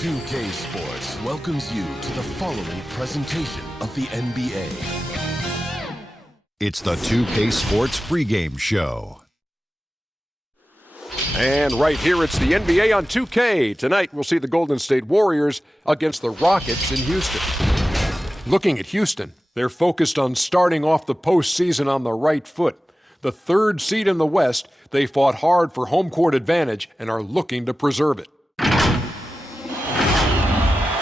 2K Sports welcomes you to the following presentation of the NBA. It's the 2K Sports pregame show. And right here, it's the NBA on 2K. Tonight, we'll see the Golden State Warriors against the Rockets in Houston. Looking at Houston, they're focused on starting off the postseason on the right foot. The third seed in the West, they fought hard for home court advantage and are looking to preserve it.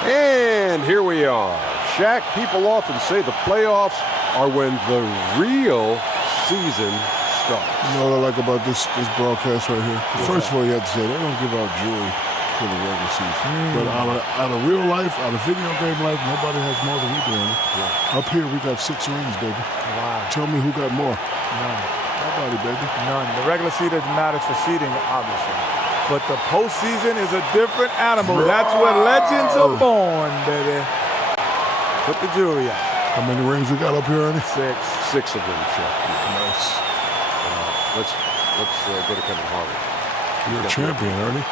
And here we are. Shaq, people often say the playoffs are when the real season starts. You know what I like about this broadcast right here? First of all, you have to say, they don't give out jewelry for the regular season. But out of real life, out of video game life, nobody has more than we do. Yeah. Up here, we got 6 rings, baby. Wow. Tell me who got more. None. Nobody, baby. None. The regular season matters for seeding, obviously. But the postseason is a different animal. That's where legends are born, baby. Put the jewelry out. How many rings we got up here, Ernie? 6. 6 of them, Shaq. Nice. Let's go to Kevin Harlan. You're a champion, Ernie.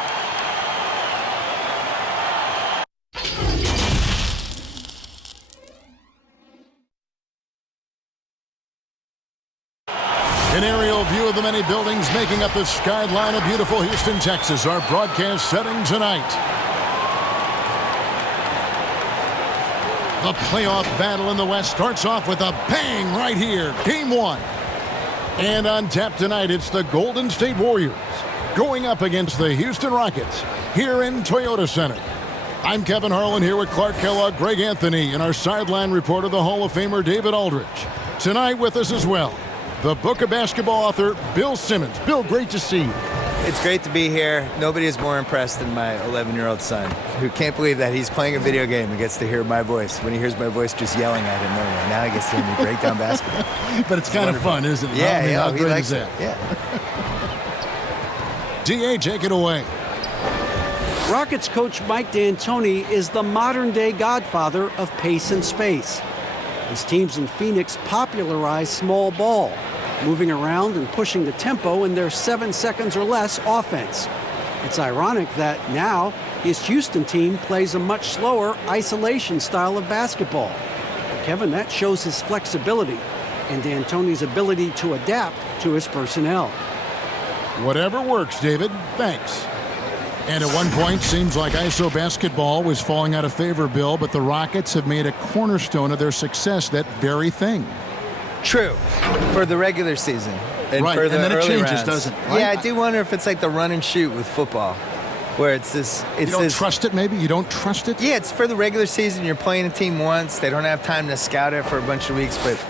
An aerial view of the many buildings making up the skyline of beautiful Houston, Texas. Our broadcast setting tonight. The playoff battle in the West starts off with a bang right here. Game 1. And on tap tonight, it's the Golden State Warriors going up against the Houston Rockets here in Toyota Center. I'm Kevin Harlan here with Clark Kellogg, Greg Anthony, and our sideline reporter, the Hall of Famer David Aldridge. Tonight with us as well, the Book of Basketball author, Bill Simmons. Bill, great to see you. It's great to be here. Nobody is more impressed than my 11-year-old son, who can't believe that he's playing a video game and gets to hear my voice. When he hears my voice just yelling at him normally, now he gets to hear me break down basketball. But it's kind of fun, isn't it? Yeah, How he great likes is it. that? Yeah. D.A., take it away. Rockets coach Mike D'Antoni is the modern-day godfather of pace and space. His teams in Phoenix popularized small ball, moving around and pushing the tempo in their 7 seconds or less offense. It's ironic that now his Houston team plays a much slower isolation style of basketball. But Kevin, that shows his flexibility and D'Antoni's ability to adapt to his personnel. Whatever works, David. Thanks. And at one point, seems like ISO basketball was falling out of favor, Bill, but the Rockets have made a cornerstone of their success that very thing. True, for the regular season. And right, for the and then it early changes, rounds. doesn't it? Right? Yeah, I do wonder if it's like the run and shoot with football, where it's this. You don't trust it, maybe? You don't trust it? Yeah, it's for the regular season. You're playing a team once. They don't have time to scout it for a bunch of weeks. But,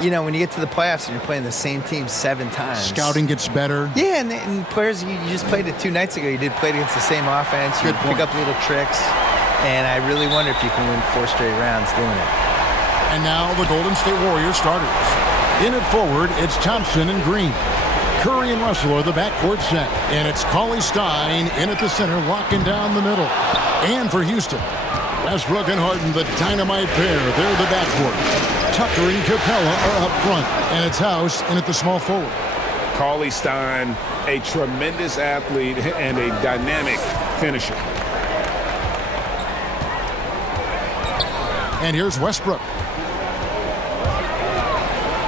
you know, when you get to the playoffs and you're playing the same team 7 times. Scouting gets better. Yeah, and players, you just played it 2 nights ago. You did play it against the same offense. You pick up little tricks. And I really wonder if you can win 4 straight rounds doing it. And now the Golden State Warriors starters. In it forward, it's Thompson and Green. Curry and Russell are the backcourt set. And it's Cauley-Stein in at the center, locking down the middle. And for Houston, Westbrook and Harden, the dynamite pair. They're the backcourt. Tucker and Capella are up front. And it's House in at the small forward. Cauley-Stein, a tremendous athlete and a dynamic finisher. And here's Westbrook.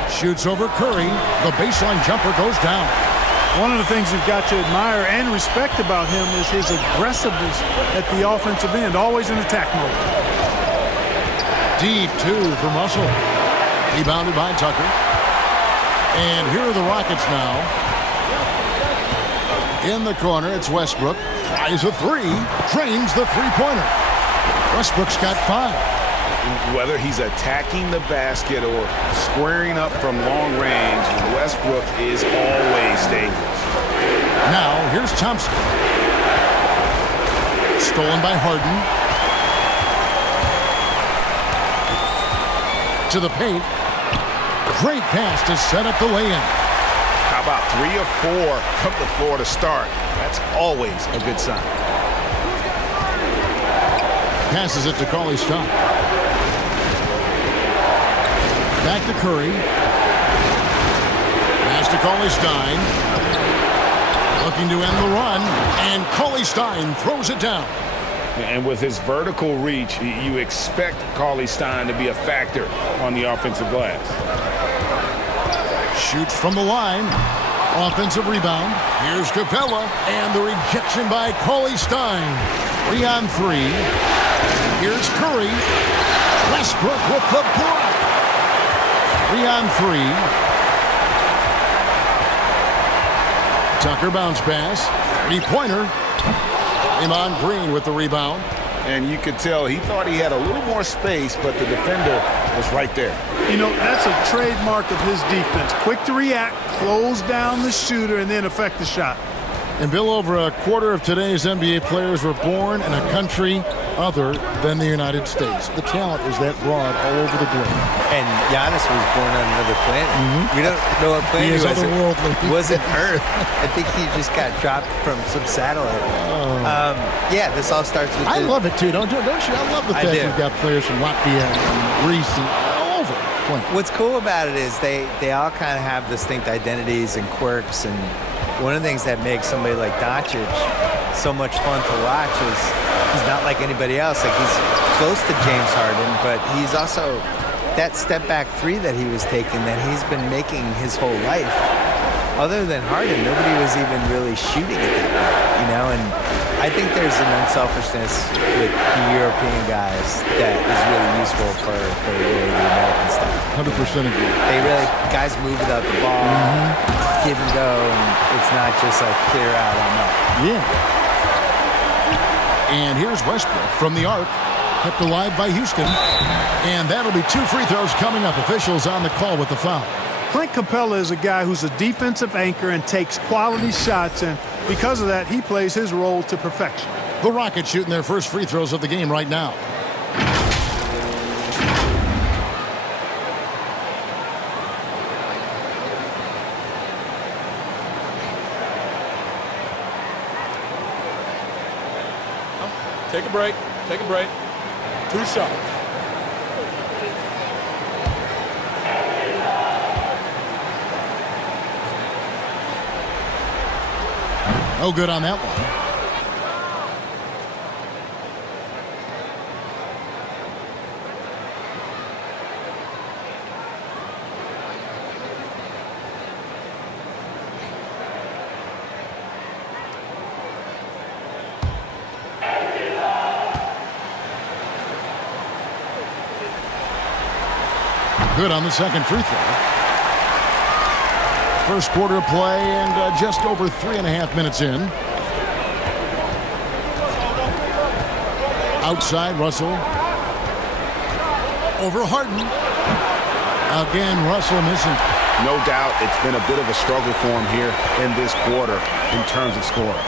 Shoots over Curry. The baseline jumper goes down. One of the things you've got to admire and respect about him is his aggressiveness at the offensive end, always in attack mode. Deep 2 from Russell. Rebounded by Tucker. And here are the Rockets now. In the corner, it's Westbrook. Tries a 3. Drains the three-pointer. Westbrook's got 5. Whether he's attacking the basket or squaring up from long range, Westbrook is always dangerous. Now, here's Thompson. Stolen by Harden. To the paint. Great pass to set up the lay-in. How about 3 of 4 from the floor to start? That's always a good sign. Passes it to Cauley-Stein. Back to Curry. Pass to Cauley-Stein. Looking to end the run. And Cauley-Stein throws it down. And with his vertical reach, you expect Cauley-Stein to be a factor on the offensive glass. Shoots from the line. Offensive rebound. Here's Capella. And the rejection by Cauley-Stein. 3 on 3. Here's Curry. Westbrook with the block. 3 on 3. Tucker bounce pass. 3-pointer. Draymond Green with the rebound. And you could tell he thought he had a little more space, but the defender was right there. You know, that's a trademark of his defense. Quick to react, close down the shooter, and then affect the shot. And Bill, over a quarter of today's NBA players were born in a country other than the United States. The talent is that broad all over the globe. And Giannis was born on another planet. We don't know what planet He is was. otherworldly. It wasn't Earth. I think he just got dropped from some satellite. Yeah, this all starts with. I love it too, don't you? I love the fact we've got players from Latvia and Greece and all over playing. What's cool about it is they all kind of have distinct identities and quirks, and one of the things that makes somebody like Doncic so much fun to watch is he's not like anybody else. Like, he's close to James Harden, but he's also that step back three that he was taking that he's been making his whole life. Other than Harden, nobody was even really shooting at that point, you know? And I think there's an unselfishness with the European guys that is really useful for the American stuff. 100% agree. They really, guys move without the ball, give and go, and it's not just like clear out on up. Yeah. And here's Westbrook from the arc, kept alive by Houston. And that'll be 2 free throws coming up. Officials on the call with the foul. Clint Capella is a guy who's a defensive anchor and takes quality shots, and because of that, he plays his role to perfection. The Rockets shooting their first free throws of the game right now. Take a break. Take a break. 2 shots. No good on that one. Good on the second free throw. First quarter of play and just over 3.5 minutes in. Outside, Russell. Over Harden. Again, Russell missing. No doubt it's been a bit of a struggle for him here in this quarter in terms of scoring.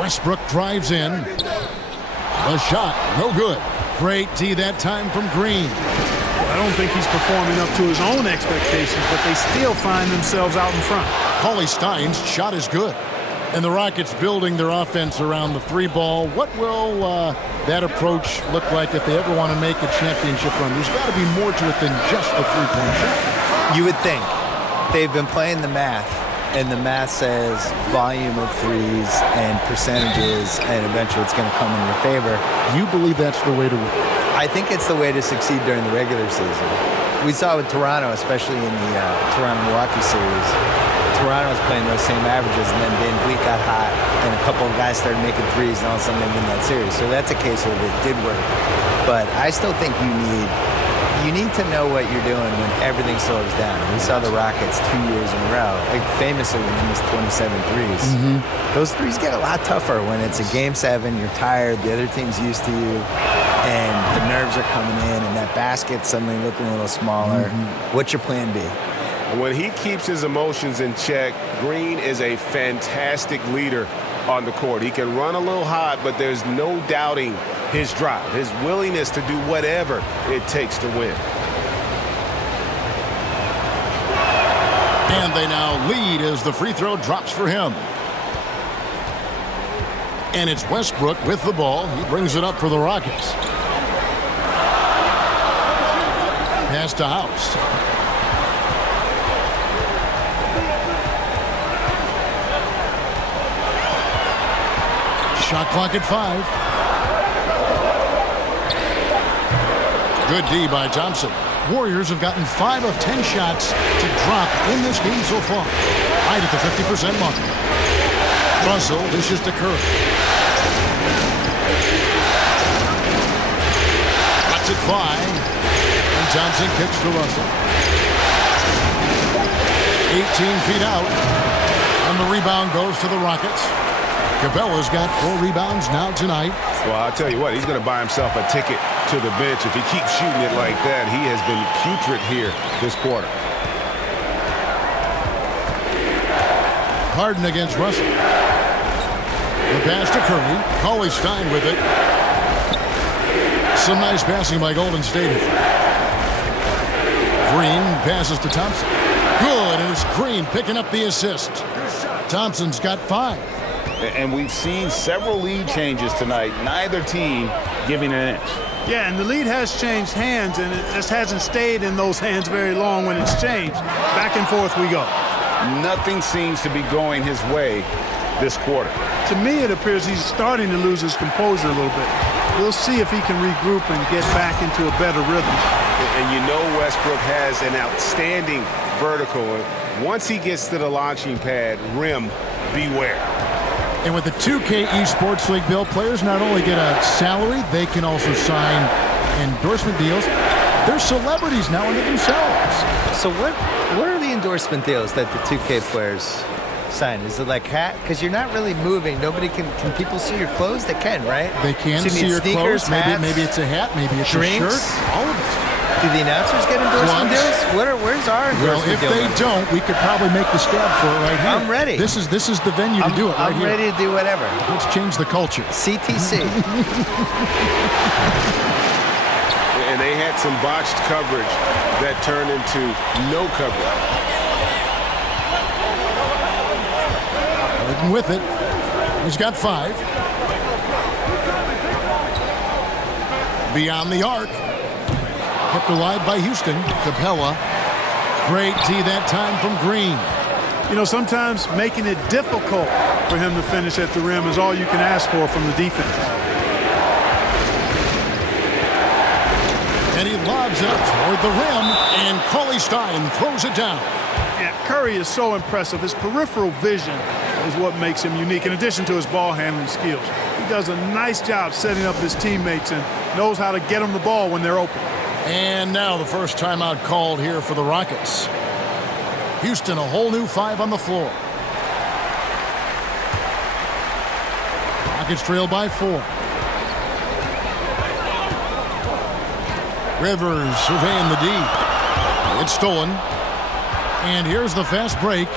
Westbrook drives in. A shot, no good. Great D that time from Green. I don't think he's performing up to his own expectations, but they still find themselves out in front. Cauley-Stein's shot is good. And the Rockets building their offense around the 3 ball. What will that approach look like if they ever want to make a championship run? There's got to be more to it than just the 3-point shot. You would think. They've been playing the math, and the math says volume of threes and percentages, and eventually it's going to come in your favor. You believe that's the way to win? I think it's the way to succeed during the regular season. We saw with Toronto, especially in the Toronto-Milwaukee series. Toronto was playing those same averages, and then Van Vliet got hot, and a couple of guys started making threes, and all of a sudden they win that series. So that's a case where it did work. But I still think you need to know what you're doing when everything slows down. We saw the Rockets 2 years in a row, like famously when they missed 27 threes. Those threes get a lot tougher when it's a Game 7, you're tired, the other team's used to you, and the nerves are coming in, and that basket's suddenly looking a little smaller. What's your plan B? When he keeps his emotions in check, Green is a fantastic leader on the court. He can run a little hot, but there's no doubting his drive, his willingness to do whatever it takes to win. And they now lead as the free throw drops for him. And it's Westbrook with the ball. He brings it up for the Rockets. Pass to House. Shot clock at 5. Good D by Thompson. Warriors have gotten 5 of 10 shots to drop in this game so far. Right at the 50% mark. Russell dishes to Curry. Lets it fly. And Thompson kicks to Russell. 18 feet out. And the rebound goes to the Rockets. Capella's got 4 rebounds now tonight. Well, I'll tell you what, he's going to buy himself a ticket to the bench. If he keeps shooting it like that, he has been putrid here this quarter. Harden against Russell. The pass to Curry. Cauley Stein with it. Some nice passing by Golden State. Green passes to Thompson. Good, and it's Green picking up the assist. Thompson's got 5. And we've seen several lead changes tonight. Neither team giving an inch. Yeah, and the lead has changed hands, and it just hasn't stayed in those hands very long when it's changed. Back and forth we go. Nothing seems to be going his way this quarter. To me, it appears he's starting to lose his composure a little bit. We'll see if he can regroup and get back into a better rhythm. And you know Westbrook has an outstanding vertical. Once he gets to the launching pad, rim, beware. And with the 2K Esports League, Bill, players not only get a salary, they can also sign endorsement deals. They're celebrities now unto themselves. So what are the endorsement deals that the 2K players sign? Is it like hat? Because you're not really moving. Nobody can people see your clothes? They can, right? They can so see your sneakers, clothes. Maybe it's a hat. Maybe it's drinks, a shirt. All of it. Do the announcers get endorsement deals? Where's our endorsement deal? Well, if they don't, we could probably make the stab for it right here. I'm ready. This is the venue to do it right here. I'm ready to do whatever. Let's change the culture. CTC. And they had some botched coverage that turned into no coverage. Harden with it. He's got 5. Beyond the arc. Kept alive by Houston. Capella. Great tee that time from Green. You know, sometimes making it difficult for him to finish at the rim is all you can ask for from the defense. And he lobs it toward the rim, and Cauley Stein throws it down. Yeah, Curry is so impressive. His peripheral vision is what makes him unique, in addition to his ball handling skills. He does a nice job setting up his teammates and knows how to get them the ball when they're open. And now the first timeout called here for the Rockets. Houston, a whole new 5 on the floor. Rockets trail by 4. Rivers surveying the D. It's stolen. And here's the fast break.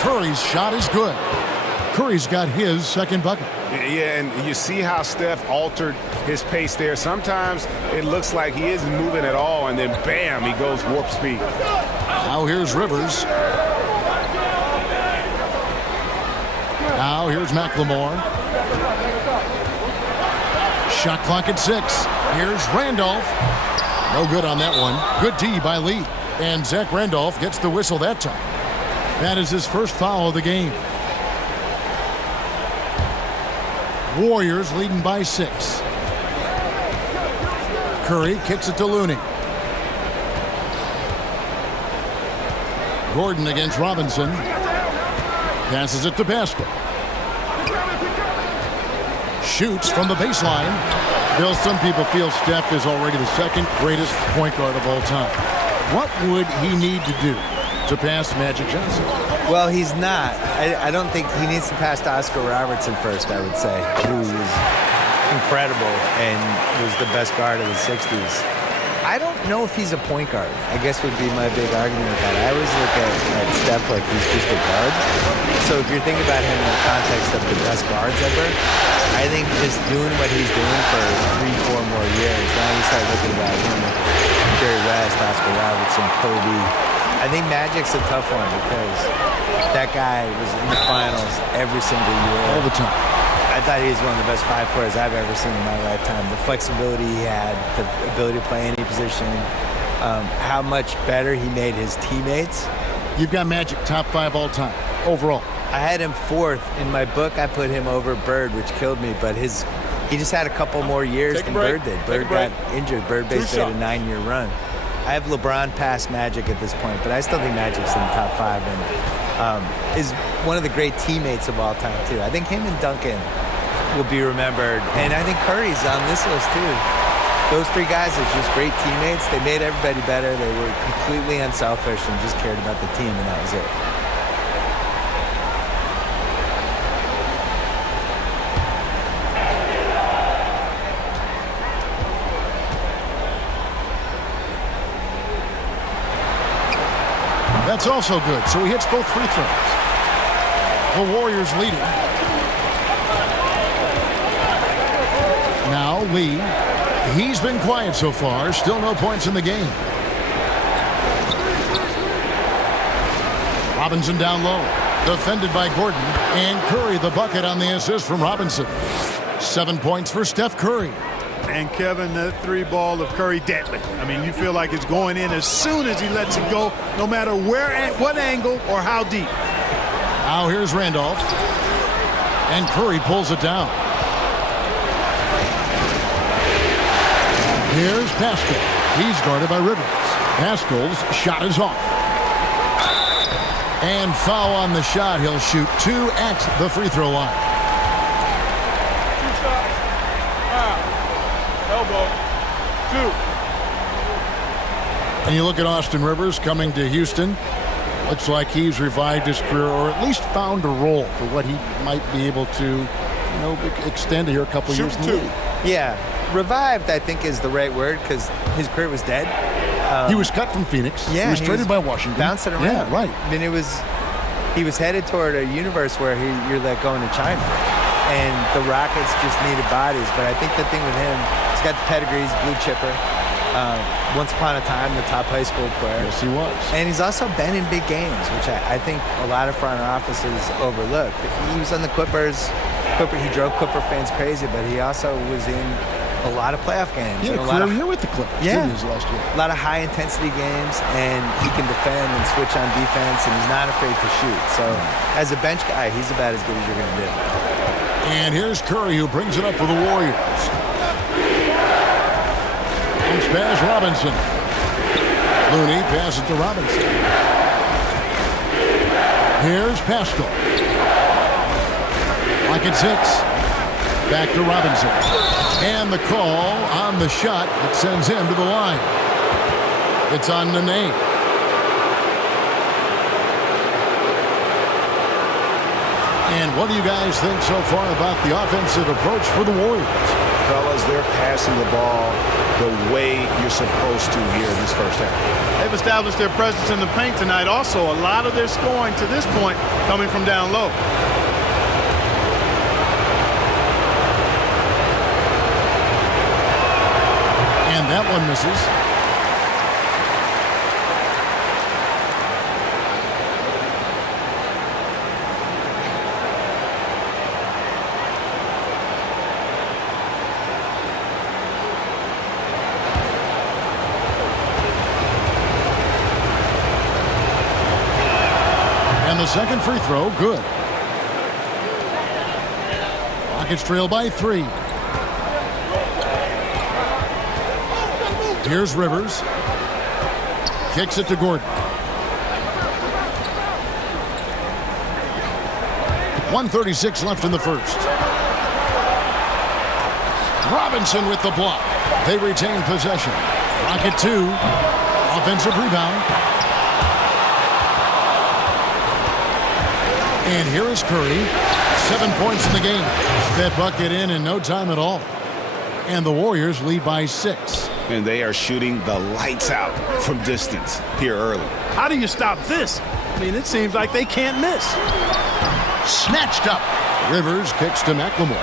Curry's shot is good. Curry's got his second bucket. Yeah, and you see how Steph altered his pace there. Sometimes it looks like he isn't moving at all, and then bam, he goes warp speed. Now here's Rivers. Now here's McLemore. Shot clock at 6. Here's Randolph. No good on that one. Good D by Lee. And Zach Randolph gets the whistle that time. That is his first foul of the game. Warriors leading by 6. Curry kicks it to Looney. Gordon against Robinson. Passes it to Pascal. Shoots from the baseline. Bill, some people feel Steph is already the second greatest point guard of all time. What would he need to do to pass Magic Johnson? Well, he's not. I don't think he needs to pass to Oscar Robertson first, I would say, who was incredible and was the best guard of the 60s. I don't know if he's a point guard, I guess would be my big argument with that. I always look at Steph like he's just a guard. So if you're thinking about him in the context of the best guards ever, I think just doing what he's doing for 3-4 more years, now you start looking about him, Jerry West, Oscar Robertson, Kobe. I think Magic's a tough one because that guy was in the finals every single year. All the time. I thought he was one of the best 5 players I've ever seen in my lifetime. The flexibility he had, the ability to play any position, how much better he made his teammates. You've got Magic top 5 all time, overall. I had him 4th. In my book, I put him over Bird, which killed me, but his He just had a couple more years than Bird did. Bird got injured. Bird basically had a 9-year run. I have LeBron past Magic at this point, but I still think Magic's in the top 5 and is one of the great teammates of all time, too. I think him and Duncan will be remembered, and I think Curry's on this list, too. Those 3 guys are just great teammates. They made everybody better. They were completely unselfish and just cared about the team, and that was it. That's also good. So he hits both free throws. The Warriors leading. Now Lee. He's been quiet so far. Still no points in the game. Robinson down low. Defended by Gordon. And Curry the bucket on the assist from Robinson. 7 points for Steph Curry. And Kevin, that 3 ball of Curry, deadly. I mean, you feel like it's going in as soon as he lets it go, no matter where, what angle, or how deep. Now here's Randolph. And Curry pulls it down. Here's Pascal. He's guarded by Rivers. Pascal's shot is off. And foul on the shot. He'll shoot 2 at the free throw line. Elbow. 2. And you look at Austin Rivers coming to Houston. Looks like he's revived his career, or at least found a role for what he might be able to, extend here a couple years in the league. Yeah, revived I think is the right word because his career was dead. He was cut from Phoenix. Yeah, he was traded by Washington. Bouncing around. Yeah, right. I mean, he was headed toward a universe where you're like going to China, and the Rockets just needed bodies. But I think the thing with him, he's got the pedigree, he's a blue chipper. Once upon a time, the top high school player. Yes, he was. And he's also been in big games, which I think a lot of front offices overlook. He was on the Clippers. He drove Clipper fans crazy, but he also was in a lot of playoff games. He had a career year with the Clippers. Yeah, his last year. A lot of high-intensity games, and he can defend and switch on defense, and he's not afraid to shoot. So as a bench guy, he's about as good as you're going to do. And here's Curry, who brings it up for the Warriors. Comes past Robinson. Looney passes to Robinson. Here's Pascal. Rockets 6. Back to Robinson. And the call on the shot that sends him to the line. It's on Nene. And what do you guys think so far about the offensive approach for the Warriors? Fellas, they're passing the ball the way you're supposed to here in this first half. They've established their presence in the paint tonight. Also, a lot of their scoring to this point coming from down low. And that one misses. And the second free throw, good. Rockets trail by 3. Here's Rivers. Kicks it to Gordon. 1:36 left in the first. Robinson with the block. They retain possession. Rocket 2. Offensive rebound. And here is Curry. 7 points in the game. That bucket in no time at all. And the Warriors lead by 6. And they are shooting the lights out from distance here early. How do you stop this? I mean, it seems like they can't miss. Snatched up. Rivers kicks to McLemore.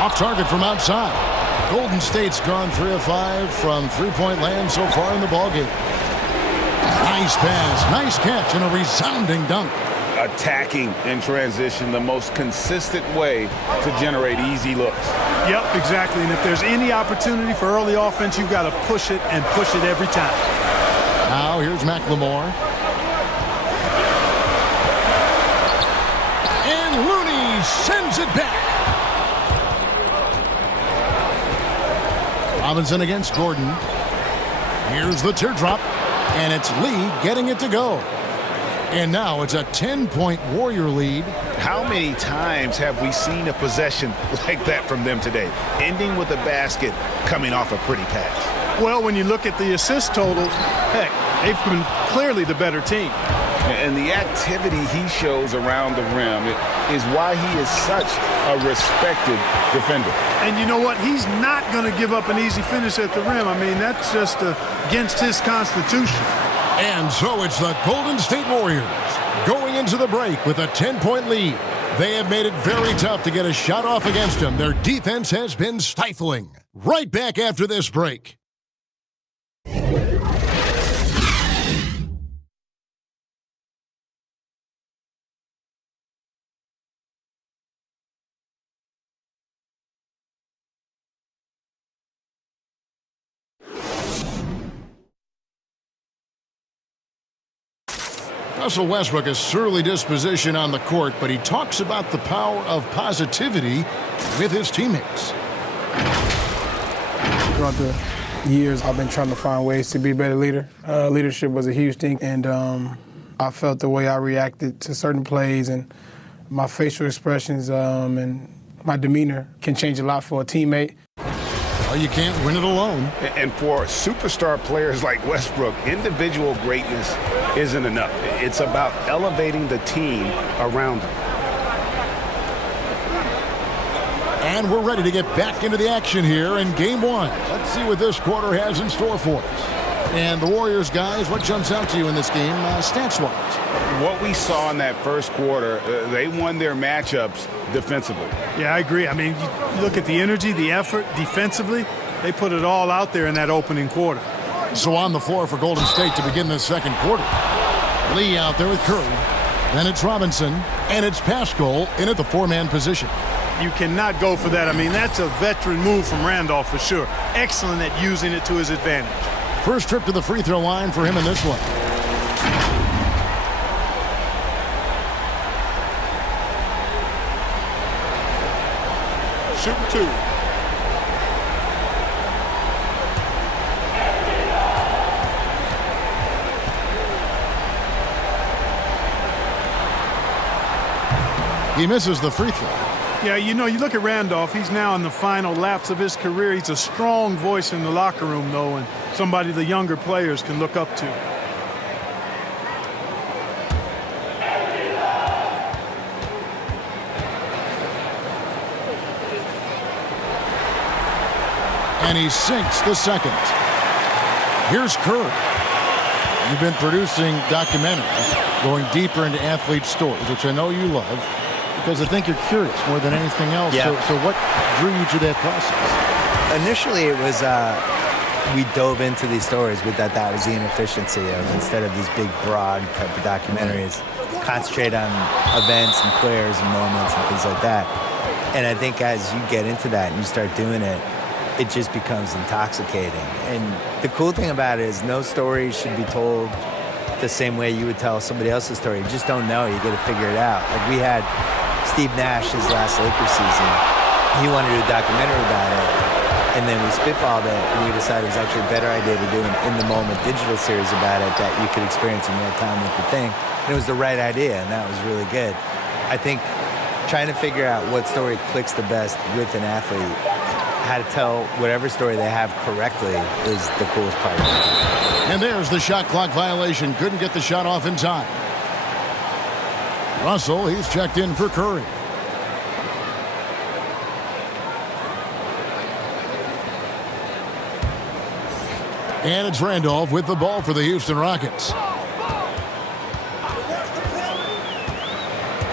Off target from outside. Golden State's gone 3 of 5 from three-point land so far in the ballgame. Nice pass, nice catch, and a resounding dunk. Attacking in transition, the most consistent way to generate easy looks. Yep, exactly. And if there's any opportunity for early offense, you've got to push it and push it every time. Now here's McLemore. And Looney sends it back. Robinson against Gordon. Here's the teardrop, and it's Lee getting it to go. And now it's a 10-point Warrior lead. How many times have we seen a possession like that from them today, ending with a basket coming off a pretty pass? Well, when you look at the assist totals, heck, they've been clearly the better team. And the activity he shows around the rim is why he is such a respected defender. And you know what? He's not going to give up an easy finish at the rim. I mean, that's just against his constitution. And so it's the Golden State Warriors going into the break with a 10-point lead. They have made it very tough to get a shot off against them. Their defense has been stifling. Right back after this break. Russell Westbrook is surly disposition on the court, but he talks about the power of positivity with his teammates. Throughout the years, I've been trying to find ways to be a better leader. Leadership was a huge thing, and I felt the way I reacted to certain plays and my facial expressions and my demeanor can change a lot for a teammate. Well, you can't win it alone. And for superstar players like Westbrook, individual greatness isn't enough. It's about elevating the team around them. And we're ready to get back into the action here in Game 1. Let's see what this quarter has in store for us. And the Warriors, guys, what jumps out to you in this game stats-wise? What we saw in that first quarter, they won their matchups defensively. Yeah, I agree. I mean, you look at the energy, the effort defensively, they put it all out there in that opening quarter. So on the floor for Golden State to begin the second quarter. Lee out there with Curry. Then it's Robinson, and it's Pascal in at the four-man position. You cannot go for that. I mean, that's a veteran move from Randolph for sure. Excellent at using it to his advantage. First trip to the free throw line for him in this one. Shooting two. He misses the free throw. Yeah, you know, you look at Randolph, he's now in the final laps of his career. He's a strong voice in the locker room, though, and somebody the younger players can look up to. And he sinks the second. Here's Curry. You've been producing documentaries, going deeper into athlete stories, which I know you love, because I think you're curious more than anything else. Yeah. So what drew you to that process? Initially, it was we dove into these stories with that was the inefficiency of, instead of these big, broad type of documentaries, concentrate on events and players and moments and things like that. And I think as you get into that and you start doing it, it just becomes intoxicating. And the cool thing about it is no story should be told the same way you would tell somebody else's story. You just don't know. You got to figure it out. Like we had Steve Nash his last Lakers season. He wanted to do a documentary about it. And then we spitballed it, and we decided it was actually a better idea to do an in-the-moment digital series about it that you could experience in real time with the thing. And it was the right idea, and that was really good. I think trying to figure out what story clicks the best with an athlete, how to tell whatever story they have correctly is the coolest part of it. And there's the shot clock violation. Couldn't get the shot off in time. Russell, he's checked in for Curry. And it's Randolph with the ball for the Houston Rockets.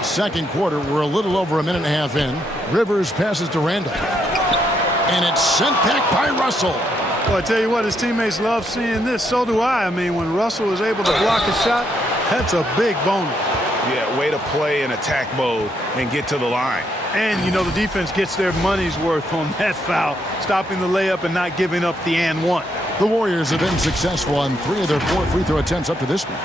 Second quarter, we're a little over a minute and a half in. Rivers passes to Randolph. And it's sent back by Russell. Well, I tell you what, his teammates love seeing this. So do I. I mean, when Russell is able to block a shot, that's a big bonus. Yeah, way to play in attack mode and get to the line. And, you know, the defense gets their money's worth on that foul, stopping the layup and not giving up the and one. The Warriors have been successful on 3 of their 4 free throw attempts up to this point.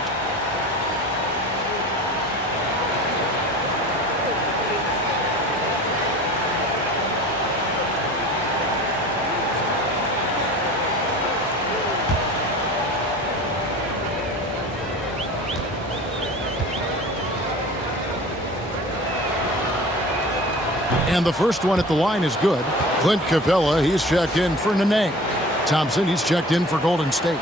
And the first one at the line is good. Clint Capella, he's checked in for Nene. Thompson, he's checked in for Golden State.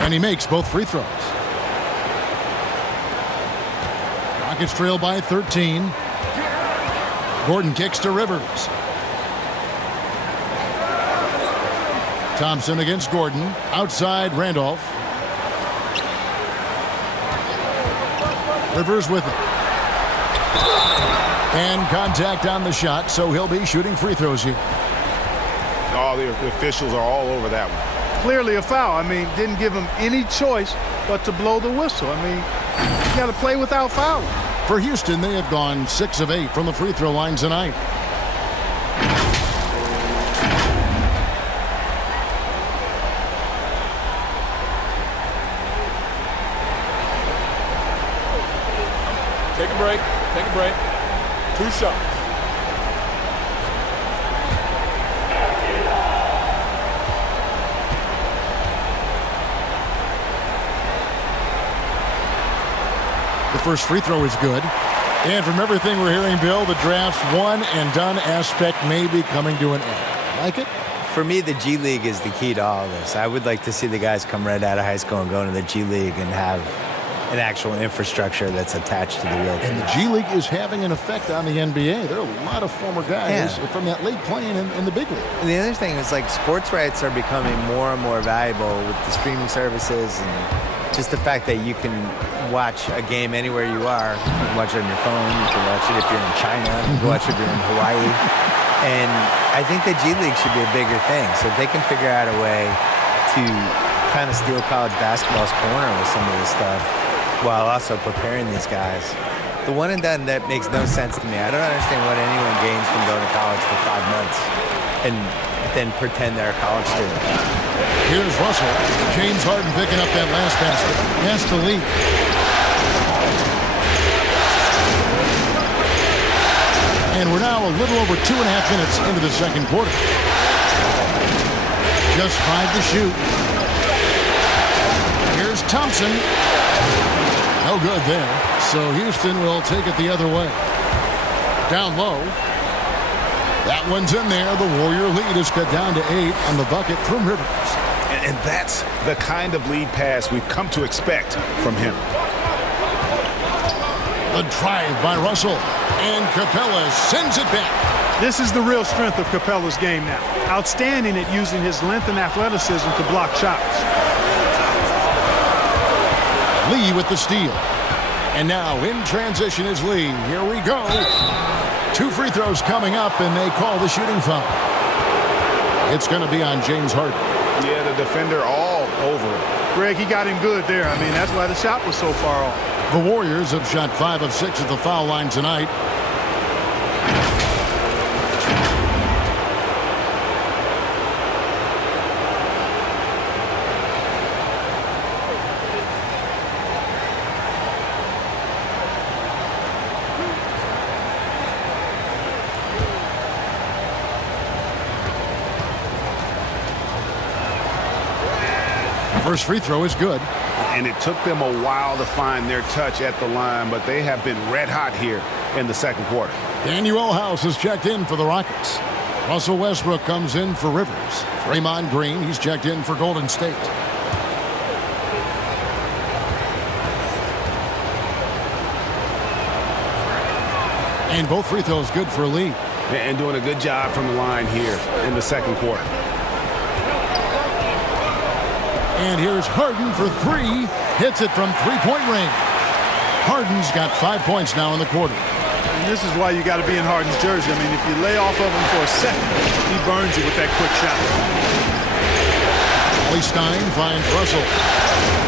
And he makes both free throws. Rockets trail by 13. Gordon kicks to Rivers. Thompson against Gordon. Outside Randolph. Rivers with it. And contact on the shot, so he'll be shooting free throws here. Oh, the officials are all over that one. Clearly a foul. I mean, didn't give him any choice but to blow the whistle. I mean, you got to play without fouling. For Houston, they have gone 6 of 8 from the free throw line tonight. Take a break. Take a break. 2 shots. The first free throw is good. And from everything we're hearing, Bill, the draft's one and done aspect may be coming to an end. Like it? For me, the G League is the key to all this. I would like to see the guys come right out of high school and go into the G League and have an actual infrastructure that's attached to the real team. And the G League is having an effect on the NBA. There are a lot of former guys from that league playing in the big league. And the other thing is, like, sports rights are becoming more and more valuable with the streaming services and just the fact that you can watch a game anywhere you are. You can watch it on your phone. You can watch it if you're in China. You can watch it if you're in Hawaii. And I think the G League should be a bigger thing. So if they can figure out a way to kind of steal college basketball's corner with some of this stuff while also preparing these guys. The one and done, that makes no sense to me. I don't understand what anyone gains from going to college for 5 months and then pretend they're a college student. Here's Russell. James Harden picking up that last basket. Has to lead. And we're now a little over 2.5 minutes into the second quarter. Just 5 to shoot. Here's Thompson. No good there. So Houston will take it the other way. Down low. That one's in there. The Warrior lead is cut down to 8 on the bucket from Rivers. And that's the kind of lead pass we've come to expect from him. The drive by Russell. And Capella sends it back. This is the real strength of Capella's game now. Outstanding at using his length and athleticism to block shots. Lee with the steal. And now in transition is Lee. Here we go. 2 free throws coming up, and they call the shooting foul. It's going to be on James Harden. Yeah, the defender all over it. Greg, he got him good there. I mean, that's why the shot was so far off. The Warriors have shot 5 of 6 at the foul line tonight. First free throw is good. And it took them a while to find their touch at the line, but they have been red hot here in the second quarter. Daniel House has checked in for the Rockets. Russell Westbrook comes in for Rivers. Draymond Green, he's checked in for Golden State. And both free throws good for Lee. And doing a good job from the line here in the second quarter. And here's Harden for 3. Hits it from 3-point range. Harden's got 5 points now in the quarter. And this is why you got to be in Harden's jersey. I mean, if you lay off of him for a second, he burns you with that quick shot. Ollie Stein finds Russell.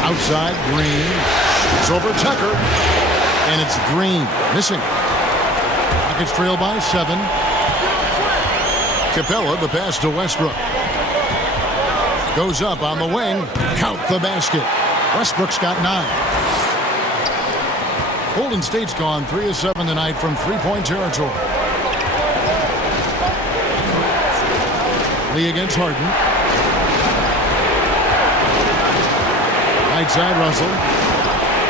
Outside, Green. It's over Tucker. And it's Green missing. Rockets trail by 7. Capella, the pass to Westbrook. Goes up on the wing. Count the basket. Westbrook's got 9. Golden State's gone 3 of 7 tonight from three-point territory. Lee against Harden. Right side, Russell.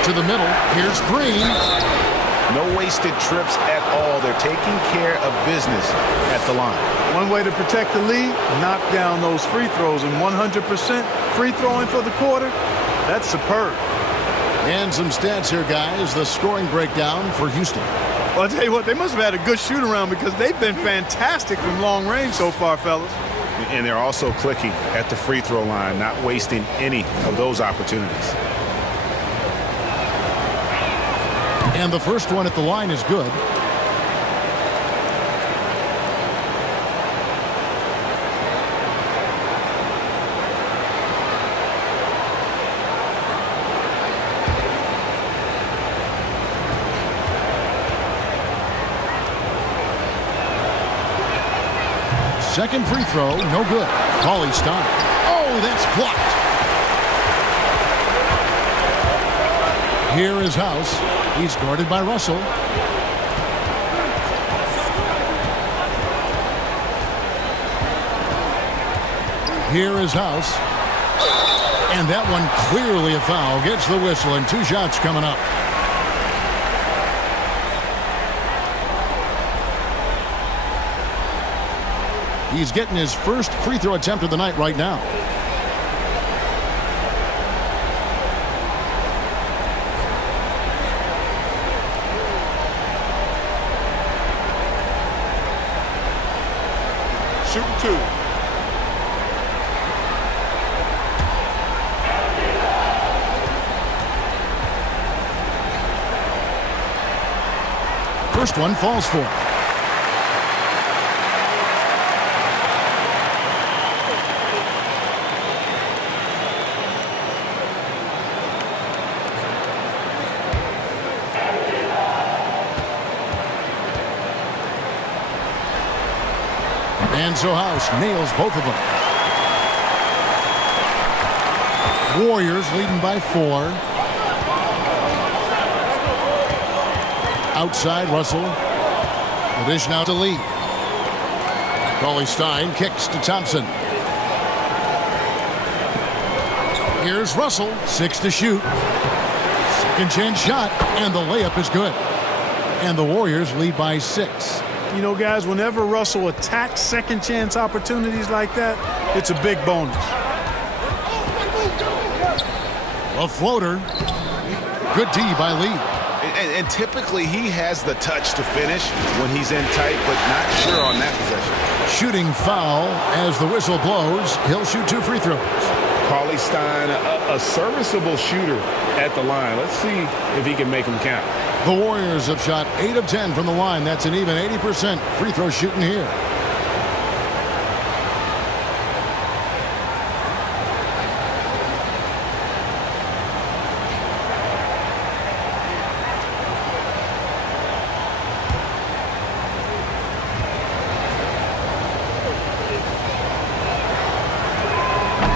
To the middle. Here's Green. No wasted trips at all. They're taking care of business at the line. One way to protect the lead, knock down those free throws, and 100% free throwing for the quarter, that's superb. And some stats here, guys. The scoring breakdown for Houston. Well, I'll tell you what, they must have had a good shoot-around because they've been fantastic from long range so far, fellas. And they're also clicking at the free throw line, not wasting any of those opportunities. And the first one at the line is good. Second free throw, no good. Cauley-Stein. Oh, that's blocked. Here is House. He's guarded by Russell. Here is House. And that one clearly a foul. Gets the whistle and 2 shots coming up. He's getting his first free throw attempt of the night right now. Shooting 2. First one falls for him. And so House nails both of them. Warriors leading by 4. Outside, Russell. The dish now to Lee. Cauley-Stein kicks to Thompson. Here's Russell. 6 to shoot. Second chance shot. And the layup is good. And the Warriors lead by 6. You know, guys, whenever Russell attacks second chance opportunities like that, it's a big bonus. A floater. Good D by Lee. And typically he has the touch to finish when he's in tight, but not sure on that possession. Shooting foul as the whistle blows. He'll shoot 2 free throws. Cauley-Stein, a serviceable shooter at the line. Let's see if he can make them count. The Warriors have shot 8 of 10 from the line. That's an even 80% free throw shooting here.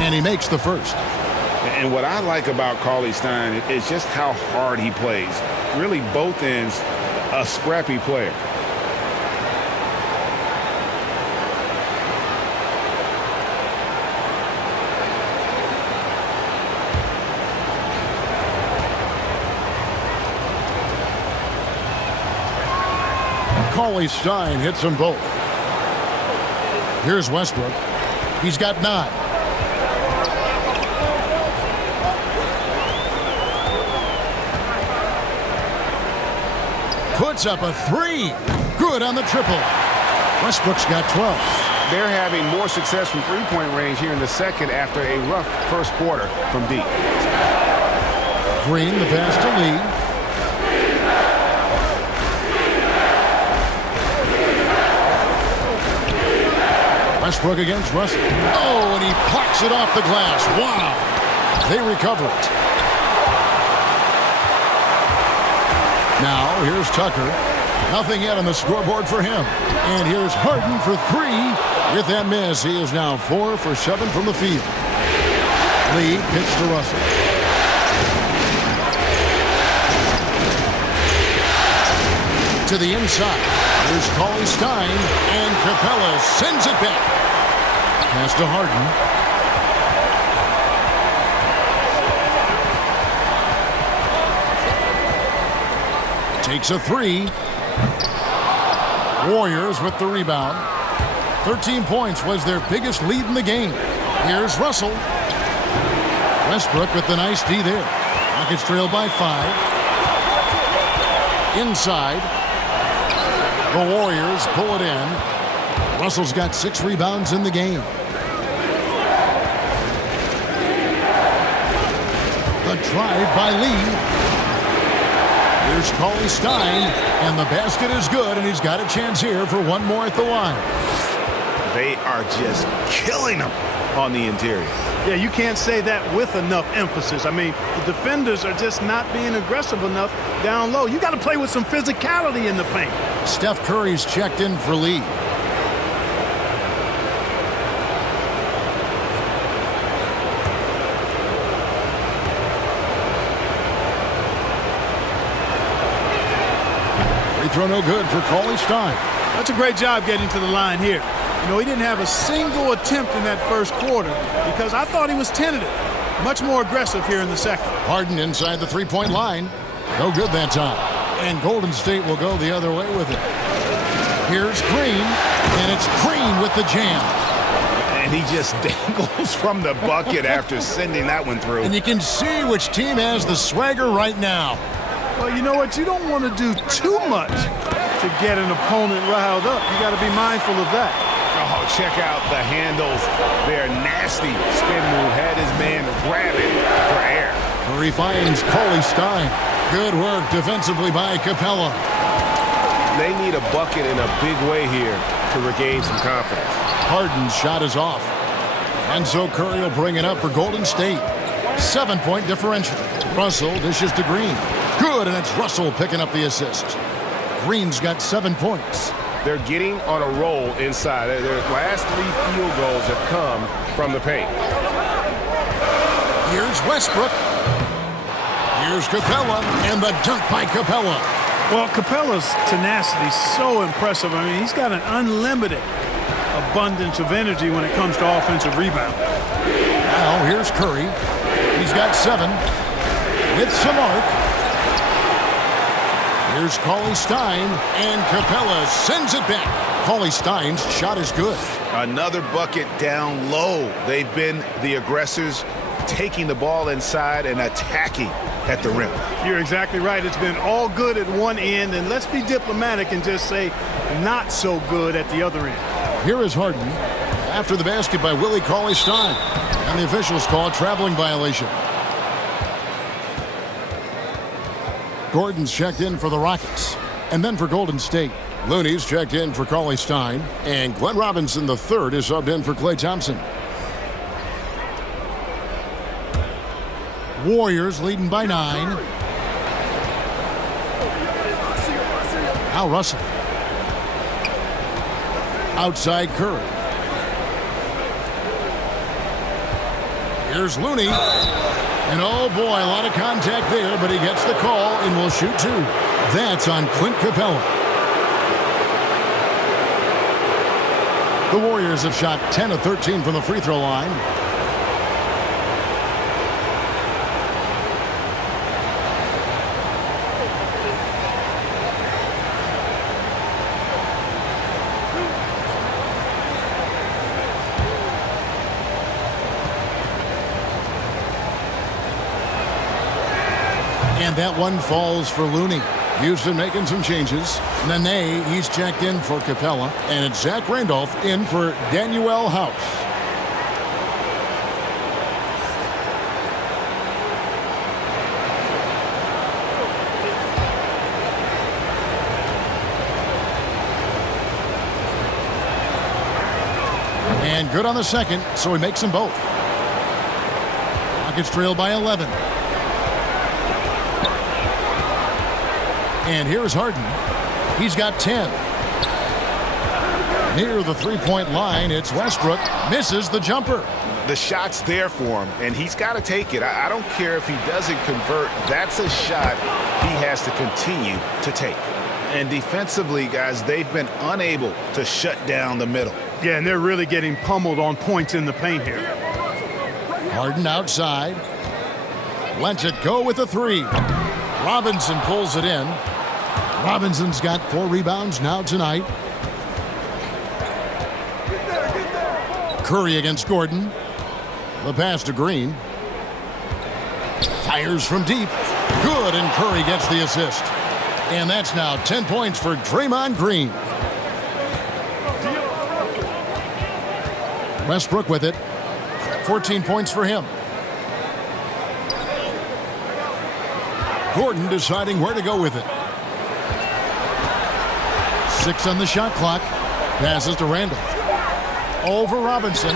And he makes the first. And what I like about Cauley-Stein is just how hard he plays. Really, both ends, a scrappy player. Cauley-Stein hits them both. Here's Westbrook. He's got 9. Puts up a 3. Good on the triple. Westbrook's got 12. They're having more success from three-point range here in the second after a rough first quarter from deep. Green, the pass to Lee. Westbrook against Russell. Oh, and he plucks it off the glass. Wow. They recover it. Now, here's Tucker. Nothing yet on the scoreboard for him. And here's Harden for 3. With that miss, he is now 4 for 7 from the field. Lee pitched to Russell. to the inside. Here's Cauley Stein, and Capella sends it back. Pass to Harden. Takes a three. Warriors with the rebound. 13 points was their biggest lead in the game. Here's Russell. Westbrook with the nice D there. Rockets trail by 5. Inside. The Warriors pull it in. Russell's got 6 rebounds in the game. The drive by Lee. Here's Cauley Stein, and the basket is good, and he's got a chance here for one more at the line. They are just killing them on the interior. Yeah, you can't say that with enough emphasis. I mean, the defenders are just not being aggressive enough down low. You got to play with some physicality in the paint. Steph Curry's checked in for Lee. Free throw no good for Cauley Stein. That's a great job getting to the line here. You know, he didn't have a single attempt in that first quarter because I thought he was tentative. Much more aggressive here in the second. Harden inside the three-point line. No good that time. And Golden State will go the other way with it. Here's Green, and it's Green with the jam. And he just dangles from the bucket after sending that one through. And you can see which team has the swagger right now. Well, you know what? You don't want to do too much to get an opponent riled up. You got to be mindful of that. Oh, check out the handles. They're nasty. Spin move had his man grab it for air. Curry finds Cauley Stein. Good work defensively by Capella. They need a bucket in a big way here to regain some confidence. Harden's shot is off. And so Curry will bring it up for Golden State. 7-point differential. Russell dishes to Green. Good, and it's Russell picking up the assist. Green's got 7 points. They're getting on a roll inside. Their last 3 field goals have come from the paint. Here's Westbrook. Here's Capella, and the dunk by Capella. Well, Capella's tenacity is so impressive. I mean, he's got an unlimited abundance of energy when it comes to offensive rebound. Now, here's Curry. He's got 7. With some arc. Here's Cauley Stein, and Capella sends it back. Cauley Stein's shot is good. Another bucket down low. They've been the aggressors, taking the ball inside and attacking at the rim. You're exactly right. It's been all good at one end, and let's be diplomatic and just say not so good at the other end. Here is Harden after the basket by Willie Cauley Stein, and the officials call a traveling violation. Gordon's checked in for the Rockets. And then for Golden State, Looney's checked in for Cauley Stein. And Glenn Robinson III is subbed in for Klay Thompson. Warriors leading by 9. Now Russell. Outside Curry. Here's Looney. And oh boy, a lot of contact there, but he gets the call and will shoot 2. That's on Clint Capella. The Warriors have shot 10 of 13 from the free throw line. And that one falls for Looney. Houston making some changes. Nene, he's checked in for Capella. And it's Zach Randolph in for Danuel House. And good on the second, so he makes them both. Rockets trail by 11. And here's Harden. He's got 10. Near the three-point line, it's Westbrook. Misses the jumper. The shot's there for him, and he's got to take it. I don't care if he doesn't convert. That's a shot he has to continue to take. And defensively, guys, they've been unable to shut down the middle. Yeah, and they're really getting pummeled on points in the paint here. Harden outside. Lets it go with a three. Robinson pulls it in. Robinson's got 4 rebounds now tonight. Curry against Gordon. The pass to Green. Fires from deep. Good, and Curry gets the assist. And that's now 10 points for Draymond Green. Westbrook with it. 14 points for him. Gordon deciding where to go with it. 6 on the shot clock. Passes to Randolph. Over Robinson.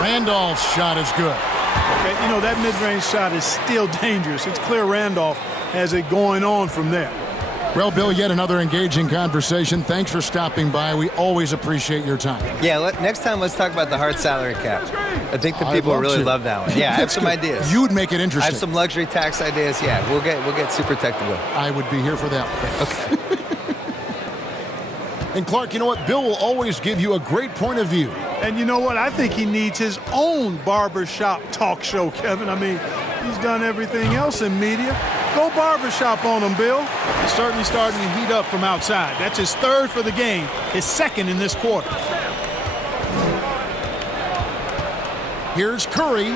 Randolph's shot is good. Okay, you know, that mid-range shot is still dangerous. It's clear Randolph has it going on from there. Well, Bill, yet another engaging conversation. Thanks for stopping by. We always appreciate your time. Yeah, next time let's talk about the hard salary cap. I think the people really love that one. Yeah, I have some ideas. You'd make it I interesting. have some luxury tax ideas. Yeah, we'll get super technical. I would be here for that one. Okay. And Clark, you know what? Bill will always give you a great point of view. And you know what? I think he needs his own barbershop talk show, Kevin. I mean, he's done everything else in media. Go barbershop on him, Bill. He's certainly starting to heat up from outside. That's his 3rd for the game, his 2nd in this quarter. Here's Curry.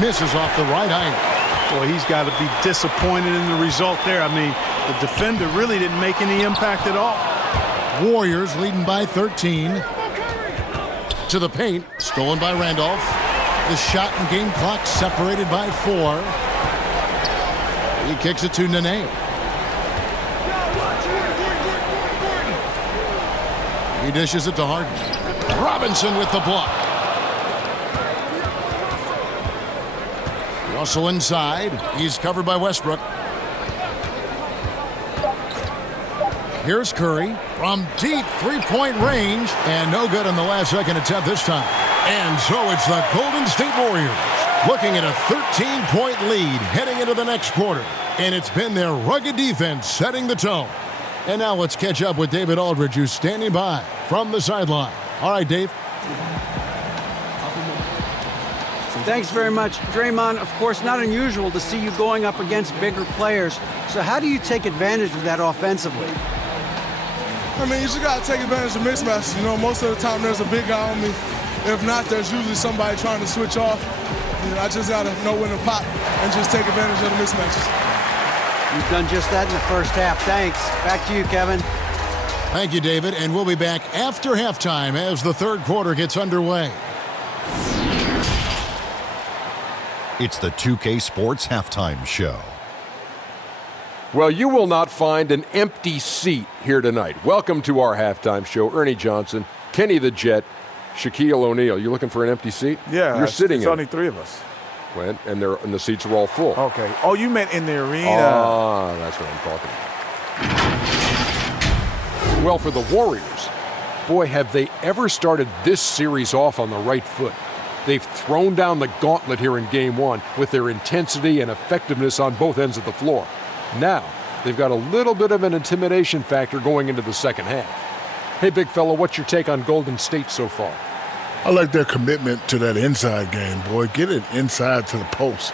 Misses off the right iron. Boy, he's got to be disappointed in the result there. I mean, the defender really didn't make any impact at all. Warriors leading by 13. To the paint. Stolen by Randolph. The shot and game clock separated by 4. He kicks it to Nene. He dishes it to Harden. Robinson with the block. Russell inside. He's covered by Westbrook. Here's Curry from deep 3-point range, and no good on the last second attempt this time. And so it's the Golden State Warriors looking at a 13-point lead heading into the next quarter. And it's been their rugged defense setting the tone. And now let's catch up with David Aldridge, who's standing by from the sideline. All right, Dave. Thanks very much, Draymond. Of course, not unusual to see you going up against bigger players. So how do you take advantage of that offensively? I mean, you just got to take advantage of mismatches. You know, most of the time there's a big guy on me. If not, there's usually somebody trying to switch off. You know, I just got to know when to pop and just take advantage of the mismatches. You've done just that in the first half. Thanks. Back to you, Kevin. Thank you, David. And we'll be back after halftime as the 3rd quarter gets underway. It's the 2K Sports Halftime Show. Well, you will not find an empty seat here tonight. Welcome to our halftime show. Ernie Johnson, Kenny the Jet, Shaquille O'Neal. You looking for an empty seat? Yeah, you're sitting it's in. only 3 of us. Well, and the seats are all full. Okay. Oh, you meant in the arena. Ah, that's what I'm talking about. Well, for the Warriors, boy, have they ever started this series off on the right foot. They've thrown down the gauntlet here in Game 1 with their intensity and effectiveness on both ends of the floor. Now, they've got a little bit of an intimidation factor going into the second half. Hey, big fella, what's your take on Golden State so far? I like their commitment to that inside game, boy. Get it inside to the post.